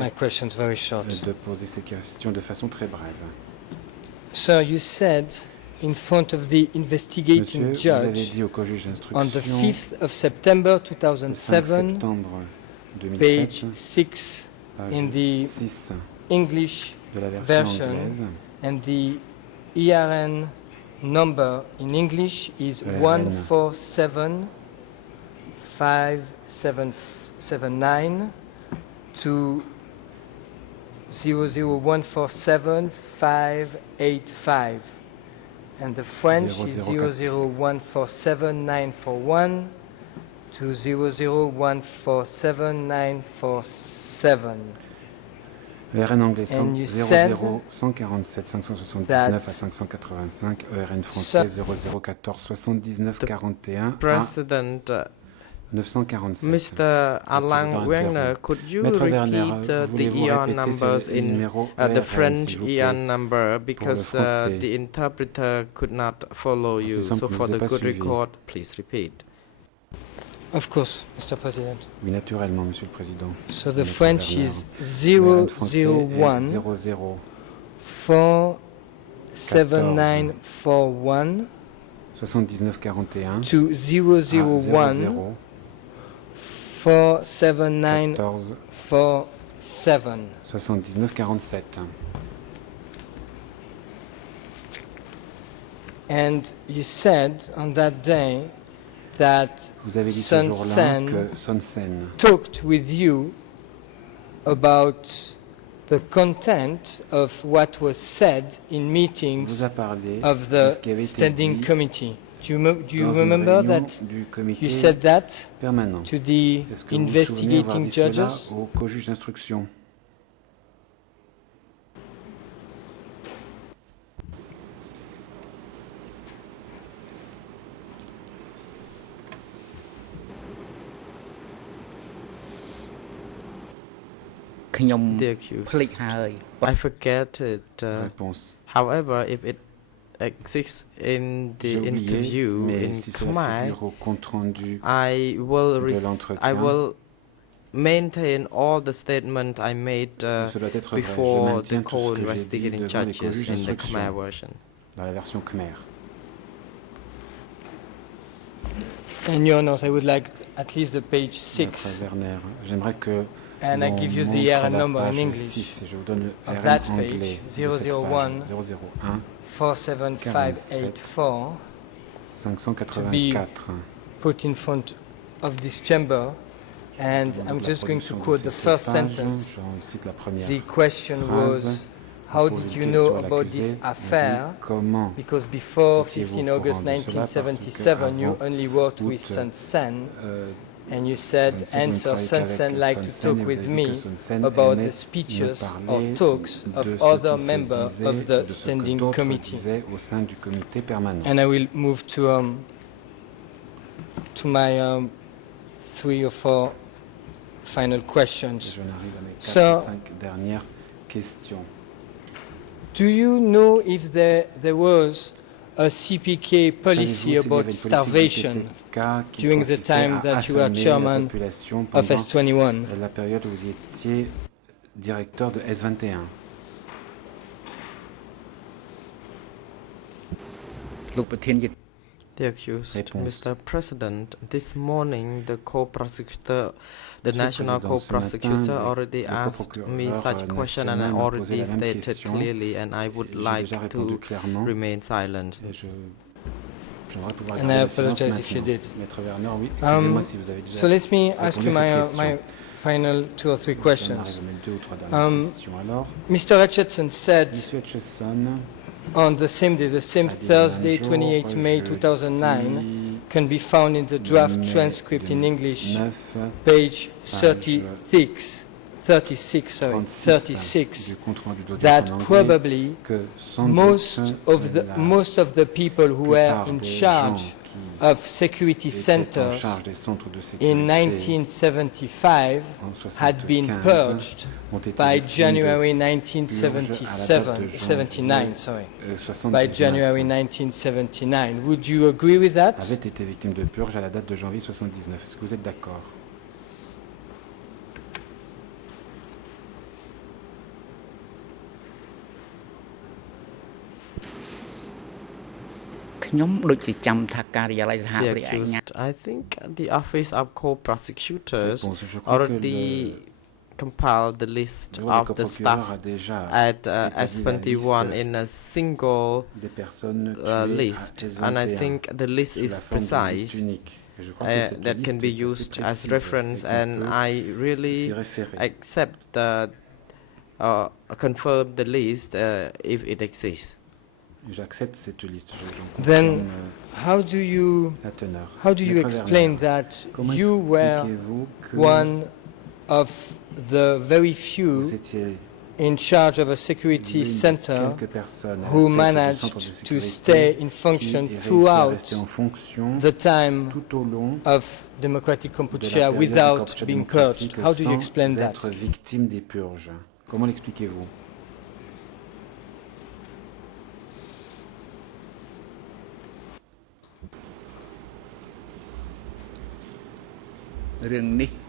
my questions very short. de poser ces questions de façon très brève. Sir, you said in front of the investigating Monsieur, vous avez judge dit au co-juge on the d'instruction 5th of September le 5 2007, septembre page 2007, 6 page in the 6 English de la version version, anglaise, and the ERN number in English is ERN. 1475779 to 0014755, and the French is 0014791 to 0014797. ERN anglais And you said 147 579 à 585, ERN français 0014 79 41 à President 947. Mr. Alang Werner, could you Maître repeat Werner, the voulez-vous EON répéter numbers ce in numéro the ERN, French s'il vous plaît? EON number, because français. the interpreter could not follow you. semble So que for vous the avez pas good suivi. record, please repeat. Of course, Mr. President. Oui, naturellement, Monsieur le Président. So the Maître French Werner. is ERN français est 001 00 47941 79 41 to 001 00 14 47947. 79 47. And you said on that day that Vous avez dit ce Son jour-là Sen que Son Sen talked with you about the content of what was said in meetings vous a parlé of de ce the qui avait été standing dit committee. Do you dans une remember réunion that du comité you said that permanent. to the Est-ce que vous vous souvenez avoir investigating dit cela judges? au co-juge d'instruction? The accused. I forget it. However, if it exists in the interview in Khmer, I will maintain all the statement I made before the co-investigating judges in the Khmer version. Dans la version Khmer. And Your Honor, I would like at least the page 6. J'aimerais que and I give you the RN number in English 6, je vous donne le of RN that anglais page, de cette page, 001 001 47584 584 put in front of this chamber, and I'm just going to quote the first sentence. The question was, how did you know about this affair? Because before 15 August 1977, you only worked with Sun Sen, and you said, answer, Sun Sen liked to talk with me about the speeches or talks of other members of the standing committee. And I will move to my 3 or 4 final questions. So, do you know if there was a CPK policy about starvation during the time that you were chairman of S21? La période où vous étiez directeur de S21. The accused, Mr. President, this morning the co-prosecutor, the national co-prosecutor already asked me such a question, and I already stated clearly, and I would like to remain silent. And I apologize if you did. So let me ask you my final 2 or 3 questions. Mr. Richardson said on the same day, the same Thursday, 28 May 2009, can be found in the draft transcript in English, page 36, that probably most of the people who were in charge of security centers in 1975 had been purged by January 1979. By January 1979. Would you agree with that? Avaient été victimes de purge à la date de janvier 79. Est-ce que vous êtes d'accord? I think the Office of Co-Prosecutors already compiled the list of the staff at S21 in a single list, and I think the list is precise. That can be used as reference, and I really accept confirm the list if it exists. J'accepte cette liste. Then, how do you explain that you were one of the very few in charge of a security center who managed to stay in function throughout the time of Democratic Kampuchea without being purged? How do you explain that? Victime des purges. Comment l'expliquez-vous?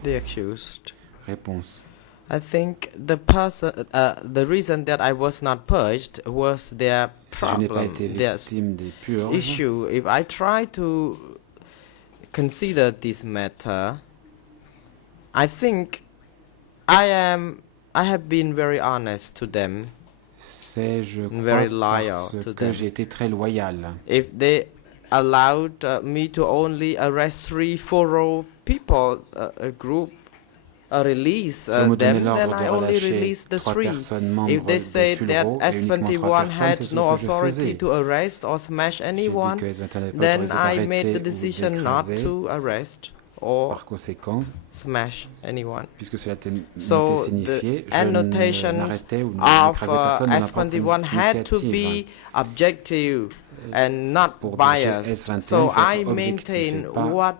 The accused. Réponse. I think the reason that I was not purged was their problem, their issue. If I try to consider this matter, I think I have been very honest to them, very loyal to them. J'ai été très loyal. If they allowed me to only arrest 3-4 people, a group, release them, then I only release the 3. If they say that S21 had no authority to arrest or smash anyone, then I made the decision not to arrest or smash anyone. So the annotations of S21 had to be objective. and not pour biased. S21, So il faut I être objectif maintain et pas what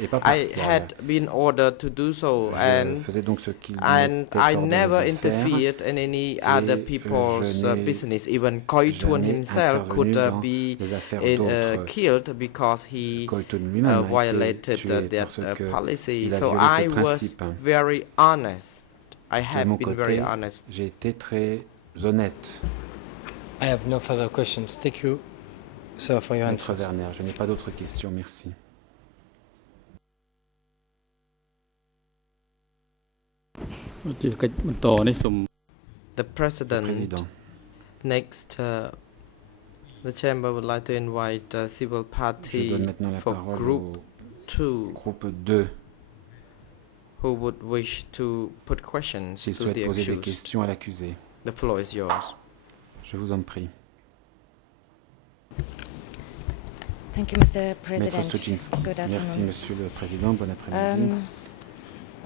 et pas I partial. had been ordered to do so, Je faisais donc ce qu'il and m'était I ordonné never de faire, interfered in any other people's je n'ai business. Even Koitun jamais himself could intervenu be dans les affaires d'autres. killed because he Koitun lui-même a été violated tué that parce que policy. il a So violé ce I was principe. very honest. I De have mon been very côté, honest. j'ai été très honnête. I have no further questions. Thank you, sir, for your Maître answers. Werner, je n'ai pas d'autres questions, merci. The President, Président, next, the Chamber would like to invite civil je party donne maintenant la for parole Group au 2 groupe 2 who would wish to put questions s'il to souhaite the poser des accused. questions à l'accusé. The floor is yours. Je vous en prie. Thank you, Mr. Maître President. Stoczynski. Good Merci, afternoon. Monsieur le Président. Bon après-midi.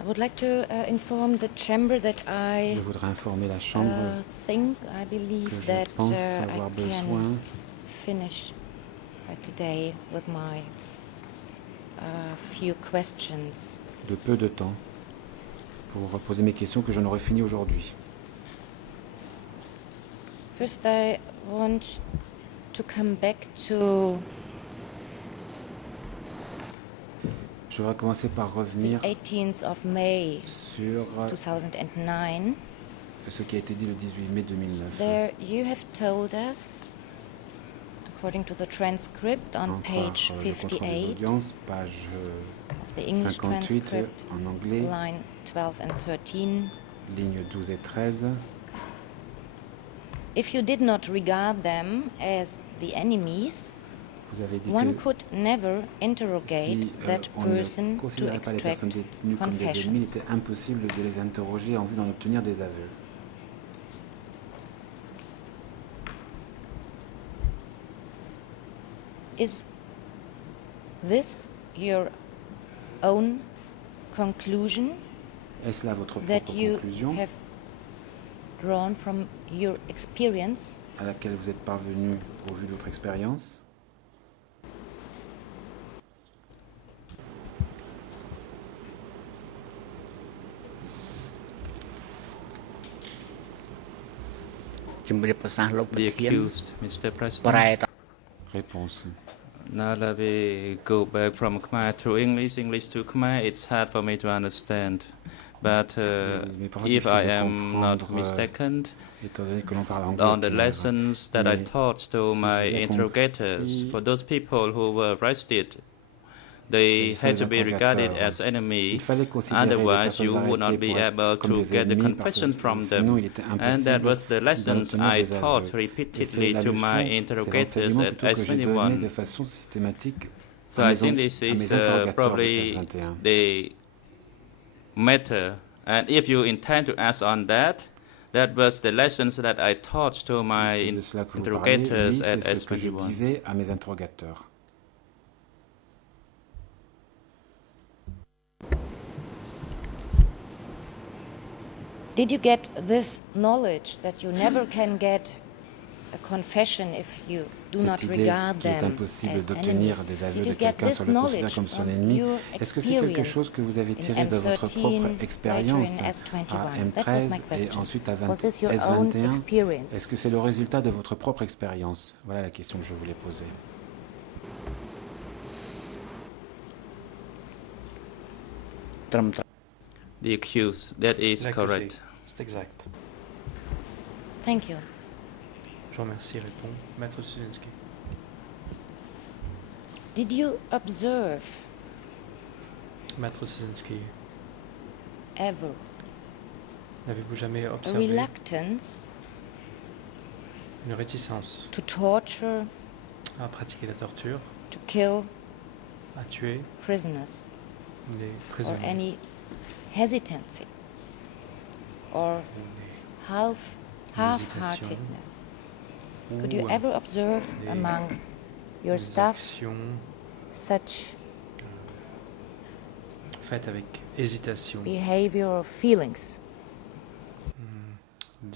I would like to inform the chamber that I Je voudrais informer la Chambre think, I que believe je that pense I avoir can besoin finish today with my few questions. de peu de temps pour poser mes questions que j'en aurais fini aujourd'hui. First, I want to come back to Je voudrais commencer par the revenir 18th of May sur 2009. ce qui a été dit le 18 mai 2009. There you have told us, according to the transcript on Encore page le compte rendu 58 d'audience, page of the English 58 transcript, en anglais, line 12 and 13. lignes 12 et 13. If you did not regard them as the enemies, Vous avez dit one que could never interrogate si that on person ne to considérait pas les personnes extract détenues comme des ennemis, il confessions. était impossible de les interroger en vue d'en obtenir des aveux. Is this your own conclusion Est-ce là votre that propre you conclusion have drawn from your experience? à laquelle vous êtes parvenu au vu de votre expérience? The accused, Mr. ប្រែ President. ត Réponse. Now let me go back from Khmer to English, English to Khmer. It's hard for me to understand. But Mais par if difficile I de am not comprendre, mistaken, étant donné que l'on parle anglais, on the et khmer, lessons that I Mais taught to si my j'ai bien interrogators, compris, for those people who were arrested, they s'agissant had des to be regarded interrogateurs, as enemy. il fallait considérer les Otherwise, personnes you would not arrêtées be pour able comme to des get the ennemis, confessions from sinon il them. était And that impossible was the lessons d'obtenir I des taught aveux. Et c'est repeatedly la to leçon, my c'est interrogators l'enseignement at plutôt que j'ai donné de S21. façon systématique So à I mes think this à mes is interrogateurs de probably S21. the matter. And if you intend to ask on that, that was the lessons that I taught to my C'est de cela que vous parlez. interrogators Oui, at c'est ce que je S21. disais à mes interrogateurs. Did you get this knowledge that you never can get a confession if you do not Cette idée regard qu'il est them impossible as d'obtenir enemies? des aveux Did de you get quelqu'un this si on le considère knowledge comme son from ennemi, your est-ce que c'est quelque experience chose que vous avez in tiré de votre M13, propre later in expérience à S21? That was M13 my et question. ensuite à Was this your own S21? experience? Est-ce que c'est le résultat de votre propre expérience? Voilà la question que je voulais poser. The accused, that is L'accusé. correct. C'est exact. Thank you. Je vous remercie, répond Maître Suzinski. Did you observe Maître Suzinski, ever n'avez-vous jamais a observé reluctance une réticence to torture, à pratiquer la torture, to kill à tuer prisoners, des or prisonniers any hesitancy or ou des- half-heartedness? Could you ou, ever observe des- among your des staff actions such faites avec hésitation? behavior or feelings?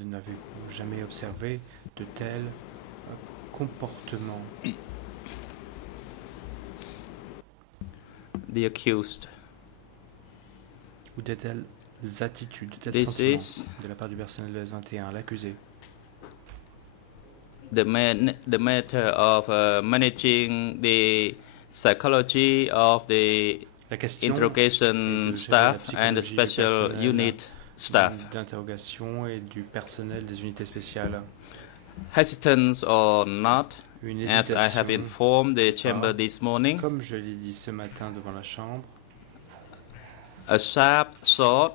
N'avez-vous jamais observé de tels comportements the accused. ou de telles attitudes, de tels This sentiments is de la part du personnel de S21, l'accusé. the matter of managing the psychology of the La question interrogation est de gérer staff la and the psychologie du special personnel unit staff. d'interrogation et du personnel des unités spéciales. Hesitance or not, Une as I have hésitation, informed the chamber Ah. this morning, comme je l'ai dit ce matin devant la Chambre, a sharp sword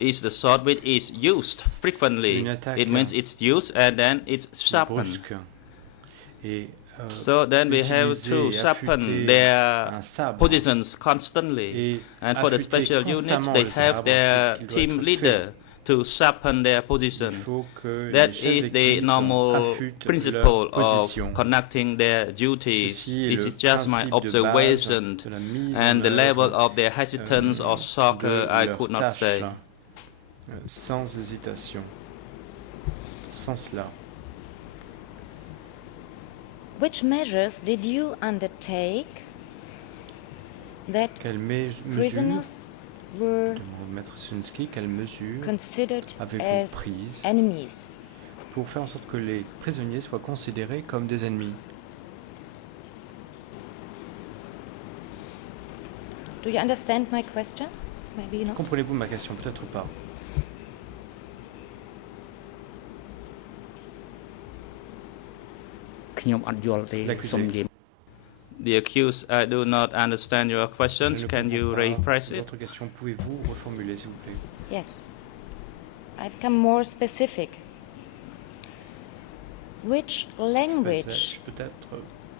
is the sword which is used frequently. Une attaque It means it's used and then it's sharpened. brusque. Et So then we have utiliser to et sharpen affûter their un sabre positions constantly. et And for the affûter special units, constamment they le have sabre, c'est their ce qui doit team être leader to sharpen their fait. position. Il faut que That les chefs is the d'équipe normal affûtent principle leur of position. conducting their duties. Ceci est This le is just my principe de base observation, de la mise and en the level œuvre, of their hesitance or shock de I leur could not tâche, say. sans hésitation. Sans cela, Which measures did you undertake that quelles mesures, prisoners were demande Maître Sunsky, quelles mesures considered avez-vous as prises enemies? pour faire en sorte que les prisonniers soient considérés comme des ennemis? Do you understand my question? Maybe not. Comprenez-vous ma question? Peut-être pas. L'accusé. The accused, I do not understand your Je questions. ne Can you comprends pas rephrase it? votre question. Pouvez-vous reformuler, s'il vous plaît? Yes. I become more specific. Which language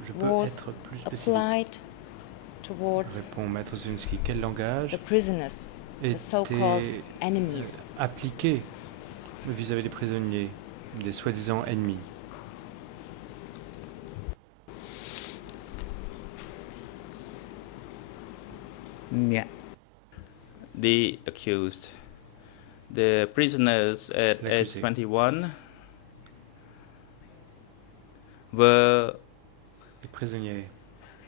Je peux was être plus spécifique. applied towards Répond Maître Zunsky. Quel langage the prisoners, the so-called était enemies? appliqué vis-à-vis des prisonniers, des soi-disant ennemis? The accused. The prisoners at L'accusé. S21 were Les prisonniers.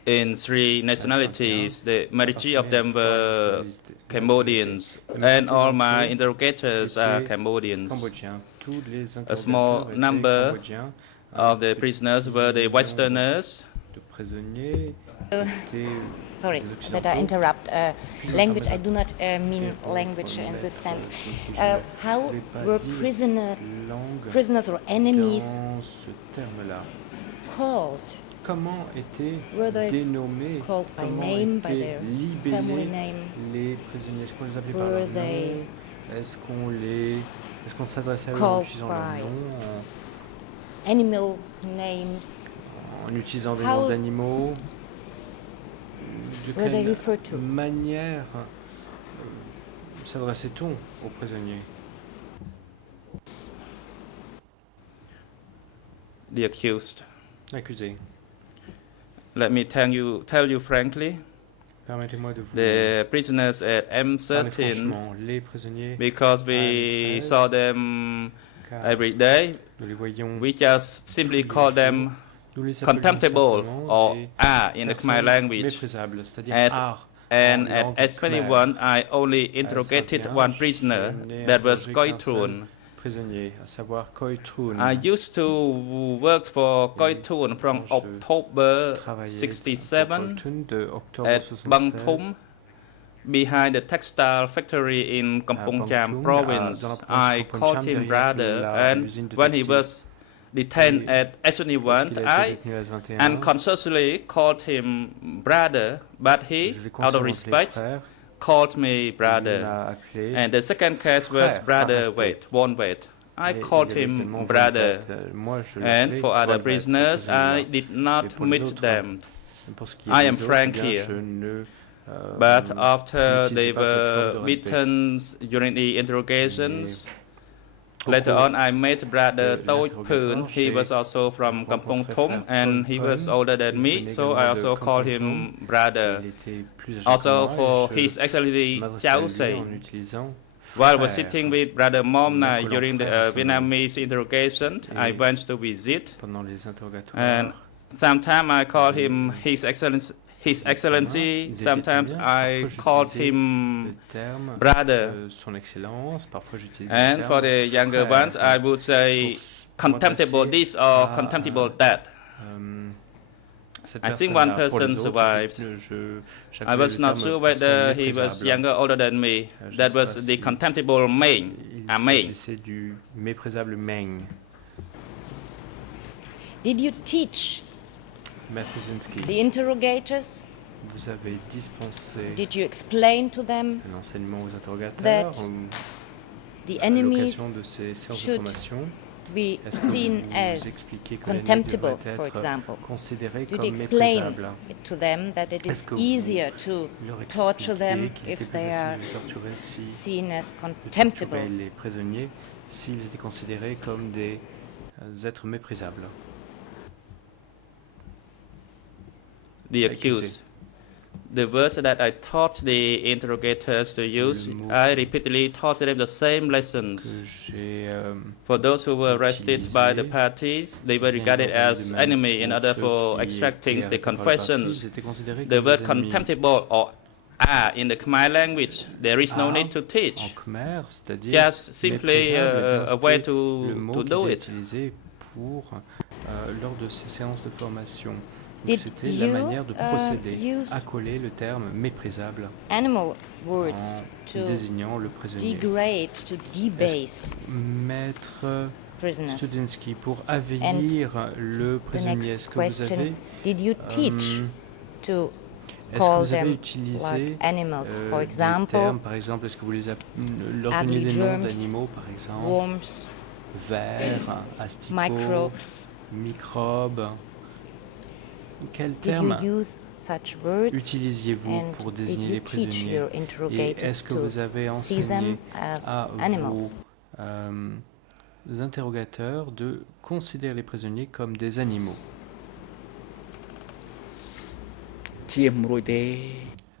in three nationalities. The majority of them were Cambodians, and all my interrogators are Cambodians. Cambodgiens. Tous les A small interrogateurs étaient number cambodgiens. of the Petit prisoners were the nombre Westerners. De prisonniers étaient Sorry des that I Occidentaux. interrupt. Language, I do not mean language in this sense. How were Langue prisoners or enemies dans ce terme-là. called? Comment étaient Were they dénommés, called by comment name, by étaient their family libellés name? les prisonniers? Est-ce qu'on les appelait par Were leur they nom? Est-ce qu'on s'adressait à eux en called utilisant leur by nom, animal names? en utilisant des How noms d'animaux? De were they quelle referred to? manière s'adressait-on aux prisonniers? The accused. Accusés. Let me tell you frankly, Permettez-moi de vous the prisoners at parler M13, franchement. Les prisonniers, because we saw them car every day, nous les voyons, we just simply call them nous les appelions contemptible simplement or des are in the Khmer personnes language. méprisables, c'est-à-dire At- art. And en at langue S21, I only interrogated S21, one prisoner, j'ai that was interrogé qu'un Koitrun. prisonnier, à savoir Koitrun. I used to work for Koitrun from Je October travaillais 67 pour Koitrun de octobre at 76 Bang Thum, behind the textile factory in Kampong Bang Cham Thum, province. dans la province I Kampong called Cham, him derrière brother, la and usine de when he textile. was detained Et at S21, lorsqu'il a été I détenu à S21, unconsciously called him brother, but he, je l'ai out of consciemment appelé respect, frère, called me il brother. m'a appelé And the second case was Frère, brother par respect. wait, won't wait. I et called il avait him tellement brother. Von Vett. Moi, je And l'appelais for other Von Vett, prisoners, ce prisonnier-là. I did Et not pour les meet autres, them. Pour ce qui est I des am autres, frank eh bien, here. je ne, But after n'utilisez they pas cette forme were de respect. beaten during the interrogations, Au later cours on I met brother de Toi l'interrogatoire, Poon. He j'ai was also from Kampong rencontré Thum frère and Toi he was Poon, older than qui me, venait so I également also de called Kampong him brother. Il était plus âgé que Also moi, for et je His Excellency m'adressais à Chao lui Say. en utilisant While I was sitting with Brother Mom Nai during the Vietnamese interrogation, I went to visit, and sometimes I called him His Excellency, sometimes I called him Brother, and for the younger ones, I would say contemptible this or contemptible that. I think one person survived. I was not sure whether he was younger or older than me. That was the contemptible Meng. Did you teach the interrogators? Did you explain to them that the enemies should be seen as contemptible, for example? Did you explain it to them that it is easier to torture them if they are seen as contemptible? S'ils étaient considérés comme des êtres méprisables. The accused. The words that I taught the interrogators to use, I repeatedly taught them the same lessons. For those who were arrested by the parties, they were regarded as enemy in order for extracting the confessions. The word contemptible or in the Khmer language, there is no need to teach. Just simply a way to do it. Lors de ces séances de formation. C'était la manière de procéder, accoler le terme méprisable animal words en désignant le prisonnier. Degrade, to debase Maître prisoners. Studinsky, pour avilir le prisonnier, est-ce que vous avez did you teach to call them like animals, for example, termes, par exemple, est-ce que vous leur donnez des noms d'animaux, par exemple, worms, vers, asticots, microbes? Quel terme utilisiez-vous pour désigner les prisonniers? Et est-ce que vous avez enseigné à vos interrogateurs de considérer les prisonniers comme des animaux?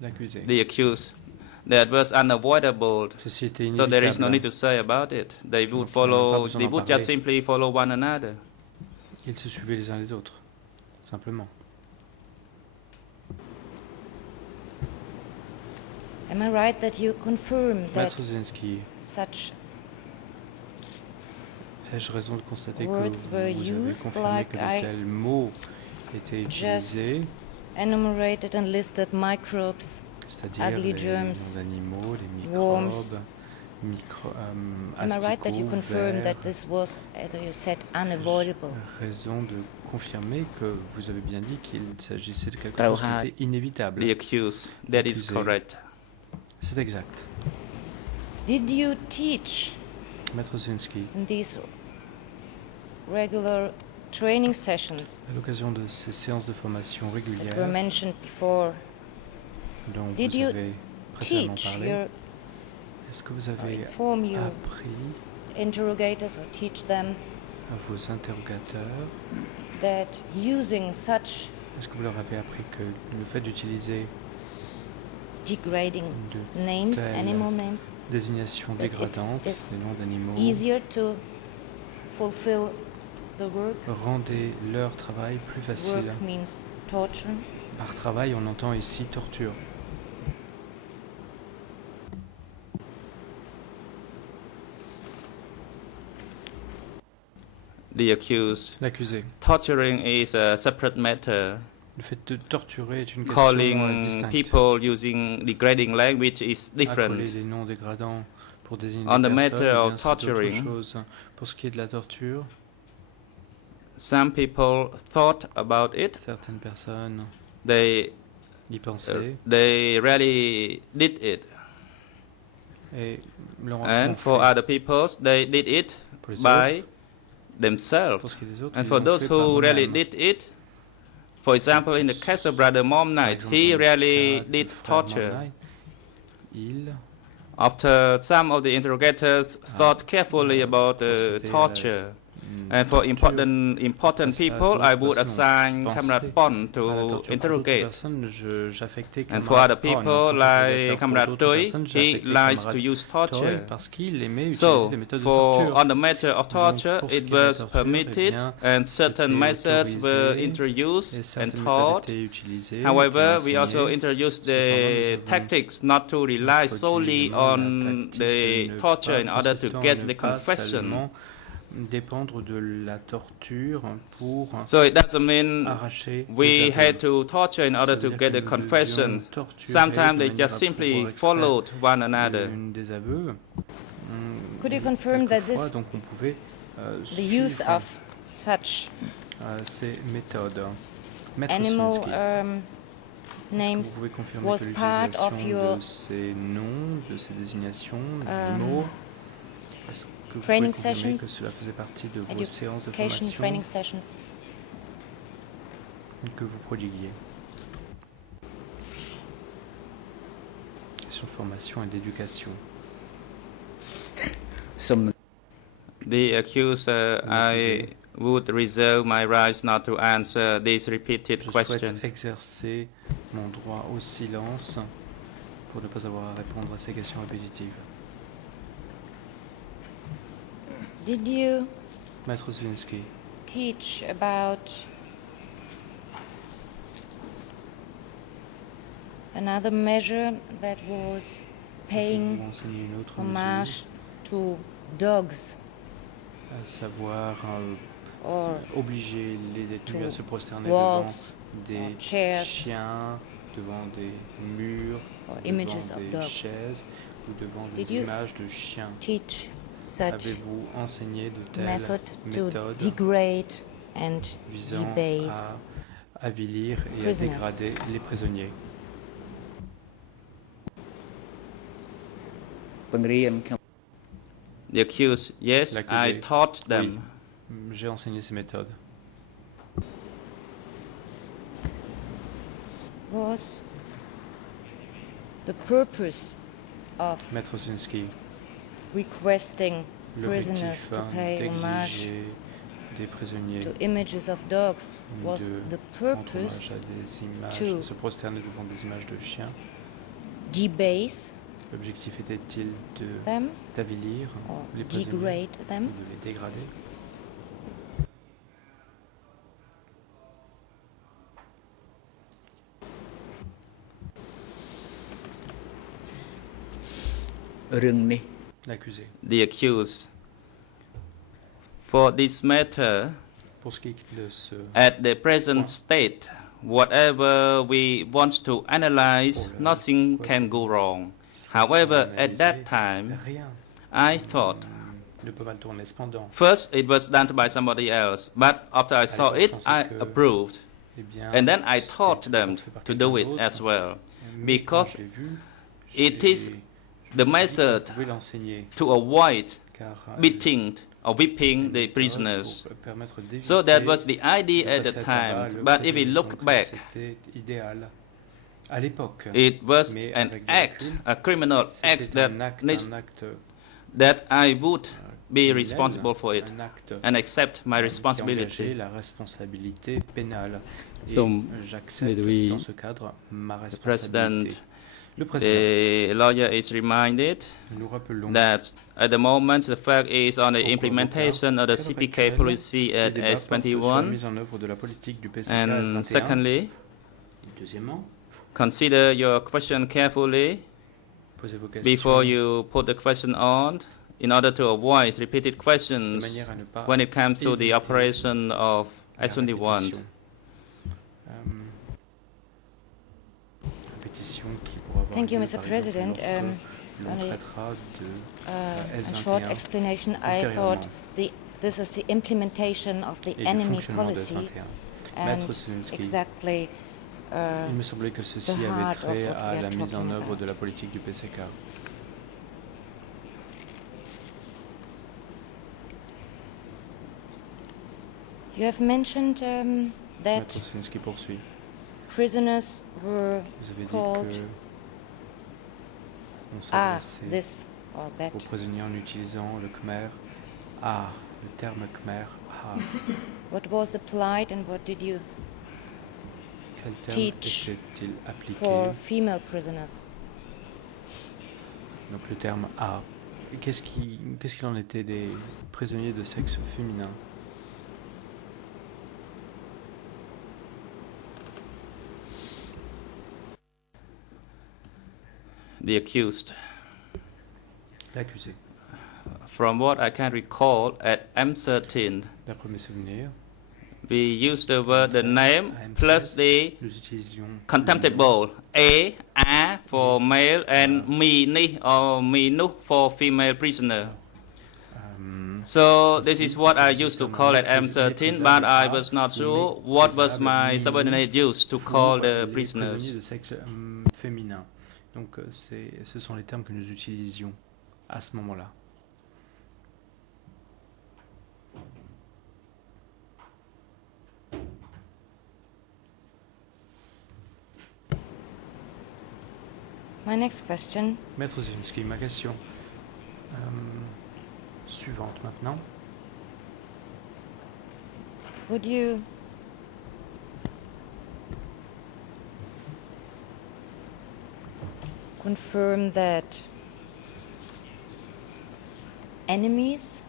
L'accusé. The accused. That was unavoidable. Ceci était so there is no inévitable. need to say about it. They would follow. They would just simply follow one another. Ils se suivaient les uns les autres, simplement. Am I right that you confirm that such ai-je raison de constater que words vous were avez used confirmé like que de tels mots étaient utilisés, enumerated and listed microbes, c'est-à-dire ugly les germs, noms d'animaux, les worms? microbes, Am I right that you confirm that this was, as you said, unavoidable? Raison de confirmer que vous avez bien dit qu'il s'agissait de quelque chose qui était inévitable. The accused. That is correct. C'est exact. Did you teach Maître Zinsky, in these regular training sessions à l'occasion de ces séances de formation that were régulières mentioned before, dont did vous you avez précédemment teach parlé, your est-ce que vous avez inform your appris interrogators or teach them à vos interrogateurs, that using such est-ce que vous leur avez appris que le fait d'utiliser degrading names, animal names, désignations dégradantes, des noms d'animaux, easier to fulfill the work? rendait leur travail plus facile? Work means torture. Par travail, on entend ici torture. The accused. L'accusé. Torturing is a separate matter. Le fait de torturer est une question Calling distincte. people using degrading language is different. Accoler des noms dégradants pour désigner On des the personnes, matter eh of bien, c'est autre torturing, chose. Pour ce qui est de la torture, some people thought about it. certaines personnes They y pensaient they really did it. et l'ont And for fait. other people, they did it Pour les by Pour themselves. ce qui est des autres, And ils for l'ont those fait par who really eux-mêmes. did it, for example, in the case of Brother Mom Par Night, exemple, he dans le really cas du did frère torture. Mornay, il After some of the interrogators thought carefully about the procédé à torture, And for important people, I would assign Comrade Pon to interrogate. And for other people, like Comrade Tui, he likes to use torture. So, on the matter of torture, it was permitted, and certain methods were introduced and taught. However, we also introduced the tactics not to rely solely on the torture in order to get the confession. Dépendre de la torture pour so it doesn't mean we had to torture in order to get a confession. Sometimes they just simply followed one another. Could you confirm that this, the use of such animal names was part of your training sessions, education training sessions? Que vous prodiguiez. Sur formation et d'éducation. The accuser, I would reserve my right not to answer these repeated questions. Je souhaite exercer mon droit au silence pour ne pas avoir à répondre à ces questions répétitives. Did you Maître Zielinski, teach about another measure that was paying homage to dogs? À savoir obliger les détenus à se prosterner devant des chiens, devant des murs, devant des chaises ou devant des images de chiens. Avez-vous enseigné de telles méthodes visant à avilir et à dégrader les prisonniers? The accused, yes, I taught them. Oui, j'ai enseigné ces méthodes. Was the purpose of Maître Zielinski, requesting prisoners to pay homage to images of dogs was the purpose to se prosterner devant des images de chiens? Debase L'objectif était-il d'avilir les prisonniers ou de les dégrader? L'accusé. The accused. For this matter, at the present state, whatever we want to analyze, nothing can go wrong. However, at that time, I thought, first it was done by somebody else, but after I saw it, I approved. And then I taught them to do it as well, because it is the method to avoid beating or whipping the prisoners. So that was the idea at the time. But if we look back, it was an act, a criminal act that I would be responsible for it and accept my responsibility. So, j'accepte dans ce cadre ma responsabilité. The lawyer is reminded that at the moment the fact is on the implementation of the CPK policy at S21, and secondly, consider your question carefully before you put the question on in order to avoid repeated questions when it comes to the operation of S21. Thank you, Mr. President. A short explanation. I thought this is the implementation of the enemy policy, and exactly il me semblait que ceci avait trait à la mise en œuvre de la politique du PCK. You have mentioned that prisoners were called this or that. Aux prisonniers en utilisant le khmer, Le terme khmer, ha. What was applied and what did you Quel terme teach était-il appliqué? for female prisoners? Donc le terme ha. Qu'est-ce qu'il en était des prisonniers de sexe féminin? The accused. L'accusé. From what I can recall, at M13, D'après mes souvenirs, we used the word, the name, plus the nous utilisions contemptible, A for male, and ni or nu for female prisoner. So this is what I used to call at M13, but I was not sure what was my subordinate used to call the prisoners. Prisonniers de sexe féminin. Donc ce sont les termes que nous utilisions à ce moment-là. My next question. Maître Zimski, ma question suivante maintenant. Would you confirm that enemies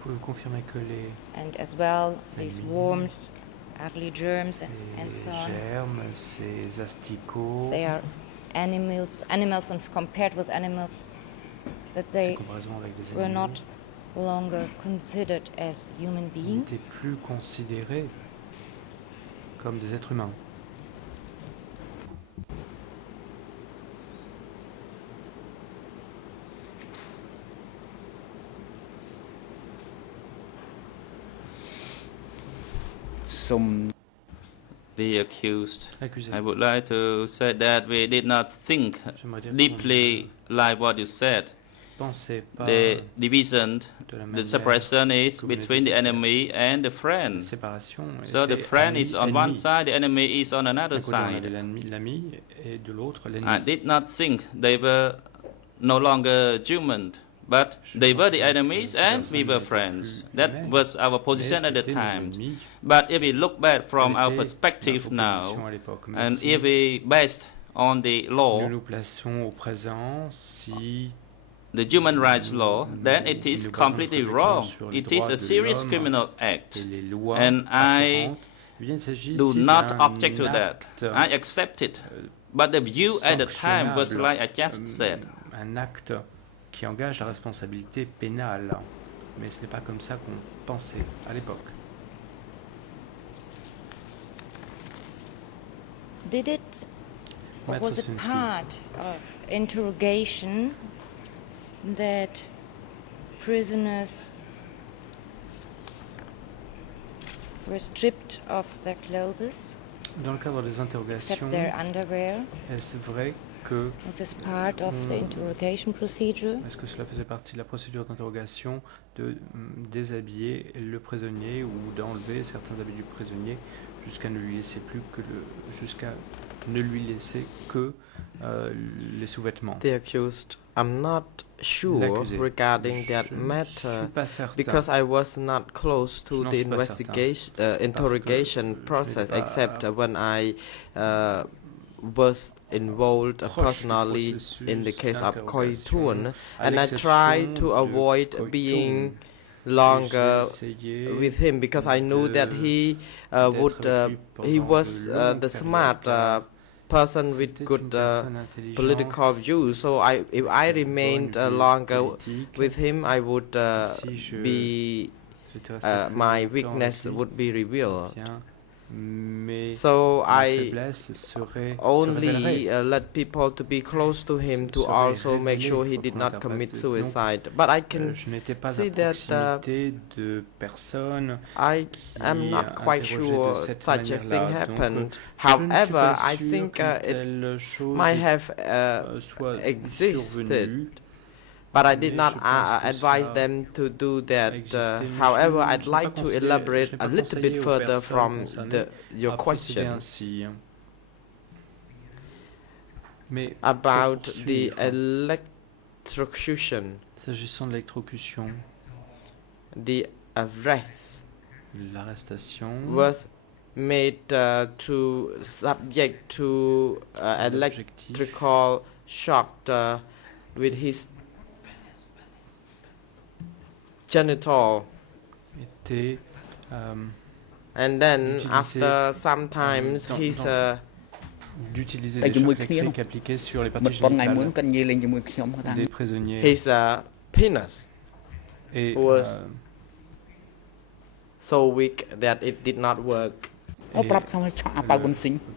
Pouvez-vous confirmer que les and as well these worms, ugly germs and so on, germes, ces asticots, they are animals and compared with animals, that ces they comparaisons avec des were animaux, not longer considered as human n'étaient beings? plus considérés comme des êtres humains. The accused. L'accusé. I would like to say that we did not think J'aimerais dire deeply like what you said. Pensez pas The division, de la the manière separation is que vous between the l'avez dit. enemy and the La friend. séparation So the était friend is on one ennemi. side, the enemy is on another D'un côté, on avait side. l'ami et de l'autre l'ennemi. I did not think they were no longer human, but they were the enemies and we were friends. That was our position at the time. But if we look back from our perspective now, and if we based on the Nous law, nous plaçons au présent si the human rights law, then it is completely wrong. It is a serious criminal act, et les lois and I afférentes, eh bien, il s'agit do ici not d'un object to that. acte I accept it. But the view at the time was sanctionnable, like I just said. un acte qui engage la responsabilité pénale. Mais ce n'est pas comme ça qu'on pensait à l'époque. Did it, or Maître was it Sunsky. part of interrogation that prisoners were stripped of their clothes, Dans le cadre des interrogations, except their underwear? est-ce vrai que Was this part of the interrogation procedure? est-ce que cela faisait partie de la procédure d'interrogation de déshabiller le prisonnier ou d'enlever certains habits du prisonnier jusqu'à ne lui laisser que les sous-vêtements? The accused, I'm not sure L'accusé. regarding that Je ne matter suis pas certain. because I was not close Je to n'en the suis pas investigation certain. interrogation je n'étais process pas except when I was involved proche du personally in the processus case of d'interrogation, Koitun, à and I l'exception tried to de avoid Koitun. being J'ai longer essayé with him because I knew that he would d'être avec lui he pendant was de longues the smart périodes, person C'était with une good personne intelligente, political views. So if I remained bonne vue longer politique. with him, I would Si je- be j'étais resté plus my longtemps weakness avec lui, would be revealed. bien, mais So ma I faiblesse se only révélerait. let people to be close to him to Serait also make révélé sure he pour did not commit interpréter. suicide. But I can Je n'étais pas see à that proximité de personnes I am qui not quite interrogeaient sure de cette such a manière-là. thing Donc, happened. je ne suis However, pas I sûr think qu'une it telle chose might have soit existed, survenue. but I did mais not je pense que advise ça them to do that. existait, mais However, je I'd n'ai like pas to conseillé- elaborate je n'ai a pas little bit conseillé aux further personnes from concernées your à procéder question ainsi. Mais about pour the poursuivre, electrocution. s'agissant de l'électrocution, The arrest L'arrestation was made to subject to electrical shock with his genital. était And then after sometimes his d'utiliser des chocs électriques appliqués sur les parties génitales des prisonniers. His penis was so weak that it did not work. Le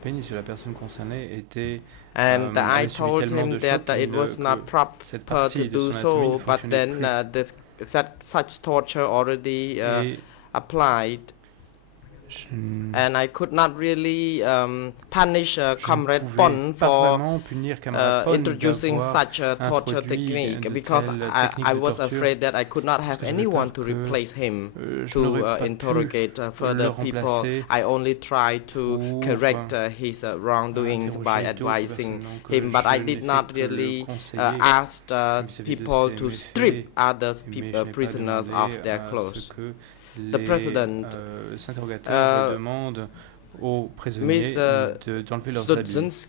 pénis de la personne concernée était And I told him that it was not proper to do so, but then such torture already applied. And I could not really punish Comrade Pon for introducing such a torture technique, because I was afraid that I could not have anyone to replace him to interrogate further people. I only tried to correct his wrongdoings by advising him, but I did not really ask people to strip others prisoners of their clothes. The President demande aux prisonniers d'enlever leurs habits.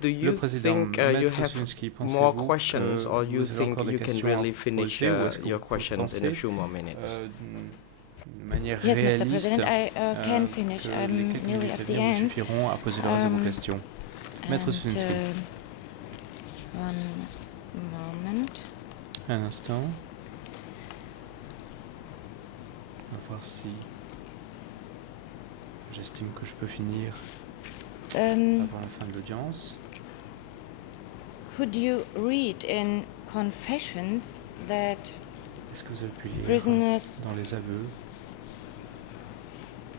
Do you think you have more questions, or you think you can really finish your questions in a few more minutes? Yes, Mr. President, I can finish. I'm nearly at the end. Suffiront à poser le reste de vos questions. Maître Sulinski. One moment. Un instant. On va voir si j'estime que je peux finir avant la fin de l'audience. Could you read in confessions that Est-ce que vous avez pu lire prisoners dans les aveux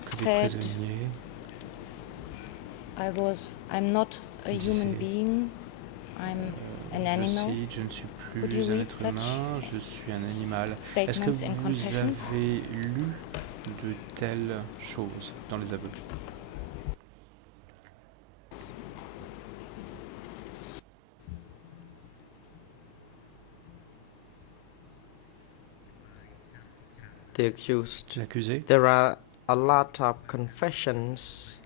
que des said, prisonniers I'm not a human being, I'm an animal? Je ne suis plus Could you un read être such humain, je suis un animal. Est-ce que statements in vous confessions? avez lu de telles choses dans les aveux? The accused. L'accusé. There are a lot of confessions.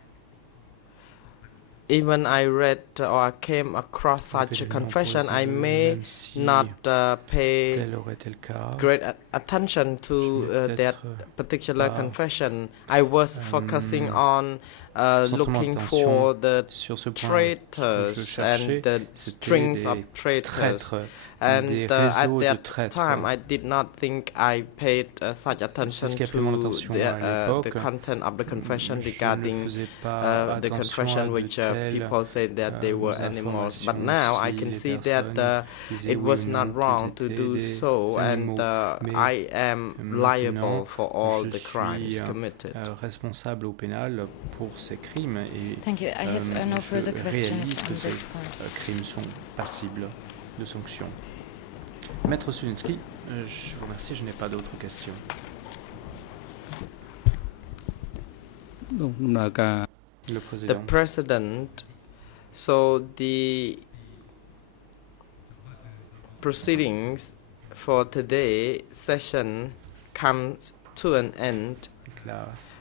Even I read or came across such a confession, I may not pay great attention to that particular confession. I was focusing on looking for the traitors and the strings of traitors. And at that time, I did not think I paid such attention to the content of the confession regarding the confession which people say that they were animals. But now I can see that it was not wrong to do so, and I am liable for all the crimes committed. Responsable au pénal pour ces crimes et Thank you. I have no further questions on this point. Crimes sont passibles de sanctions. Maître Sulinski, je vous remercie, je n'ai pas d'autres questions. Le Président. The President, so the proceedings for today's session comes to an end.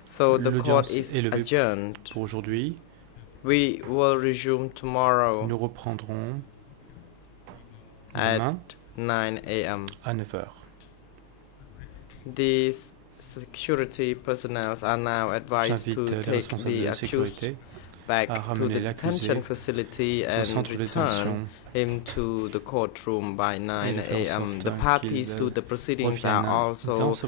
So the court is adjourned. Pour aujourd'hui. We will resume tomorrow. Nous reprendrons at 9 a.m. à 9h. These security personnel are now advised to take the accused back to the detention facility and return him to the courtroom by 9 a.m. The parties to the proceedings are also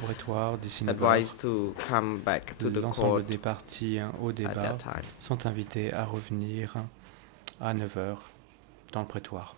advised to come back to the court des parties au débat at that time. sont invités à revenir à 9h dans le prétoire.